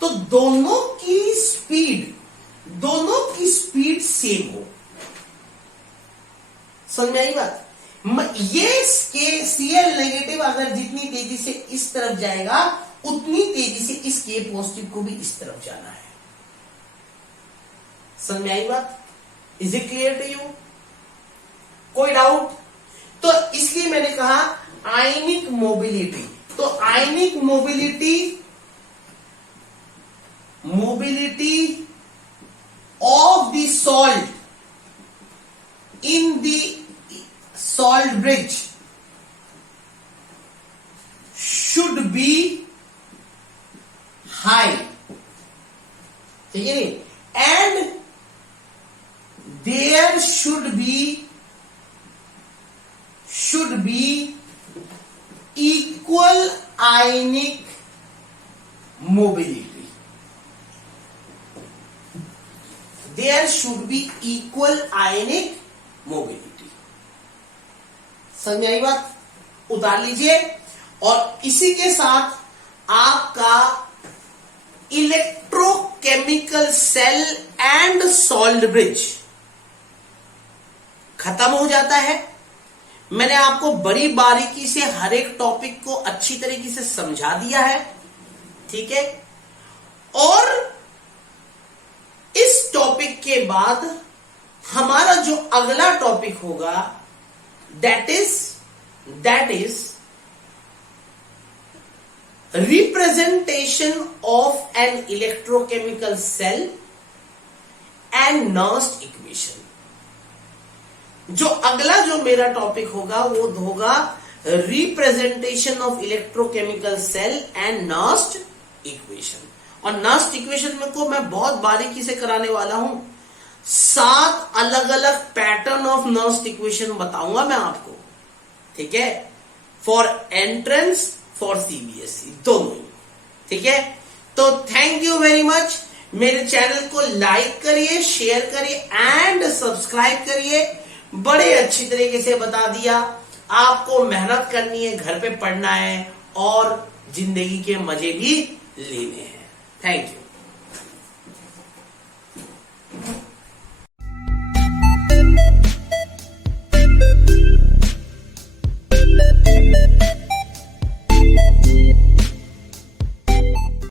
तो दोनों की स्पीड सेम हो। समझ में आई बात? ये Cl नेगेटिव अगर जितनी तेजी से इस तरफ जाएगा उतनी तेजी से इस K पॉजिटिव को भी इस तरफ जाना है। समझ में आई बात? Is it clear to you? कोई डाउट? तो इसलिए मैंने कहा आयनिक मोबिलिटी। तो ionic mobility of the salt in the salt bridge should be high, ठीक है नहीं? And there should be equal ionic mobility. There should be equal ionic mobility. समझ में आई बात? उतार लीजिए। और इसी के साथ आपका electrochemical cell and salt bridge खत्म हो जाता है। मैंने आपको बड़ी बारीकी से हर एक टॉपिक को अच्छी तरीके से समझा दिया है, ठीक है। और इस टॉपिक के बाद हमारा जो अगला टॉपिक होगा that is representation of an electrochemical cell and Nernst equation. जो अगला जो मेरा टॉपिक होगा वो होगा representation of electrochemical cell and Nernst equation. और नर्स्ट इक्वेशन में को मैं बहुत बारीकी से कराने वाला हूं। 7 अलग अलग पैटर्न ऑफ नर्स्ट इक्वेशन बताऊंगा मैं आपको, ठीक है, फॉर एंट्रेंस फॉर सीबीएसई दोनों ही, ठीक है। तो थैंक यू वेरी मच। मेरे चैनल को लाइक करिए, शेयर करिए एंड सब्सक्राइब करिए। बड़े अच्छी तरीके से बता दिया। आपको मेहनत करनी है, घर पे पढ़ना है और जिंदगी के मजे भी लेने हैं। Thank you.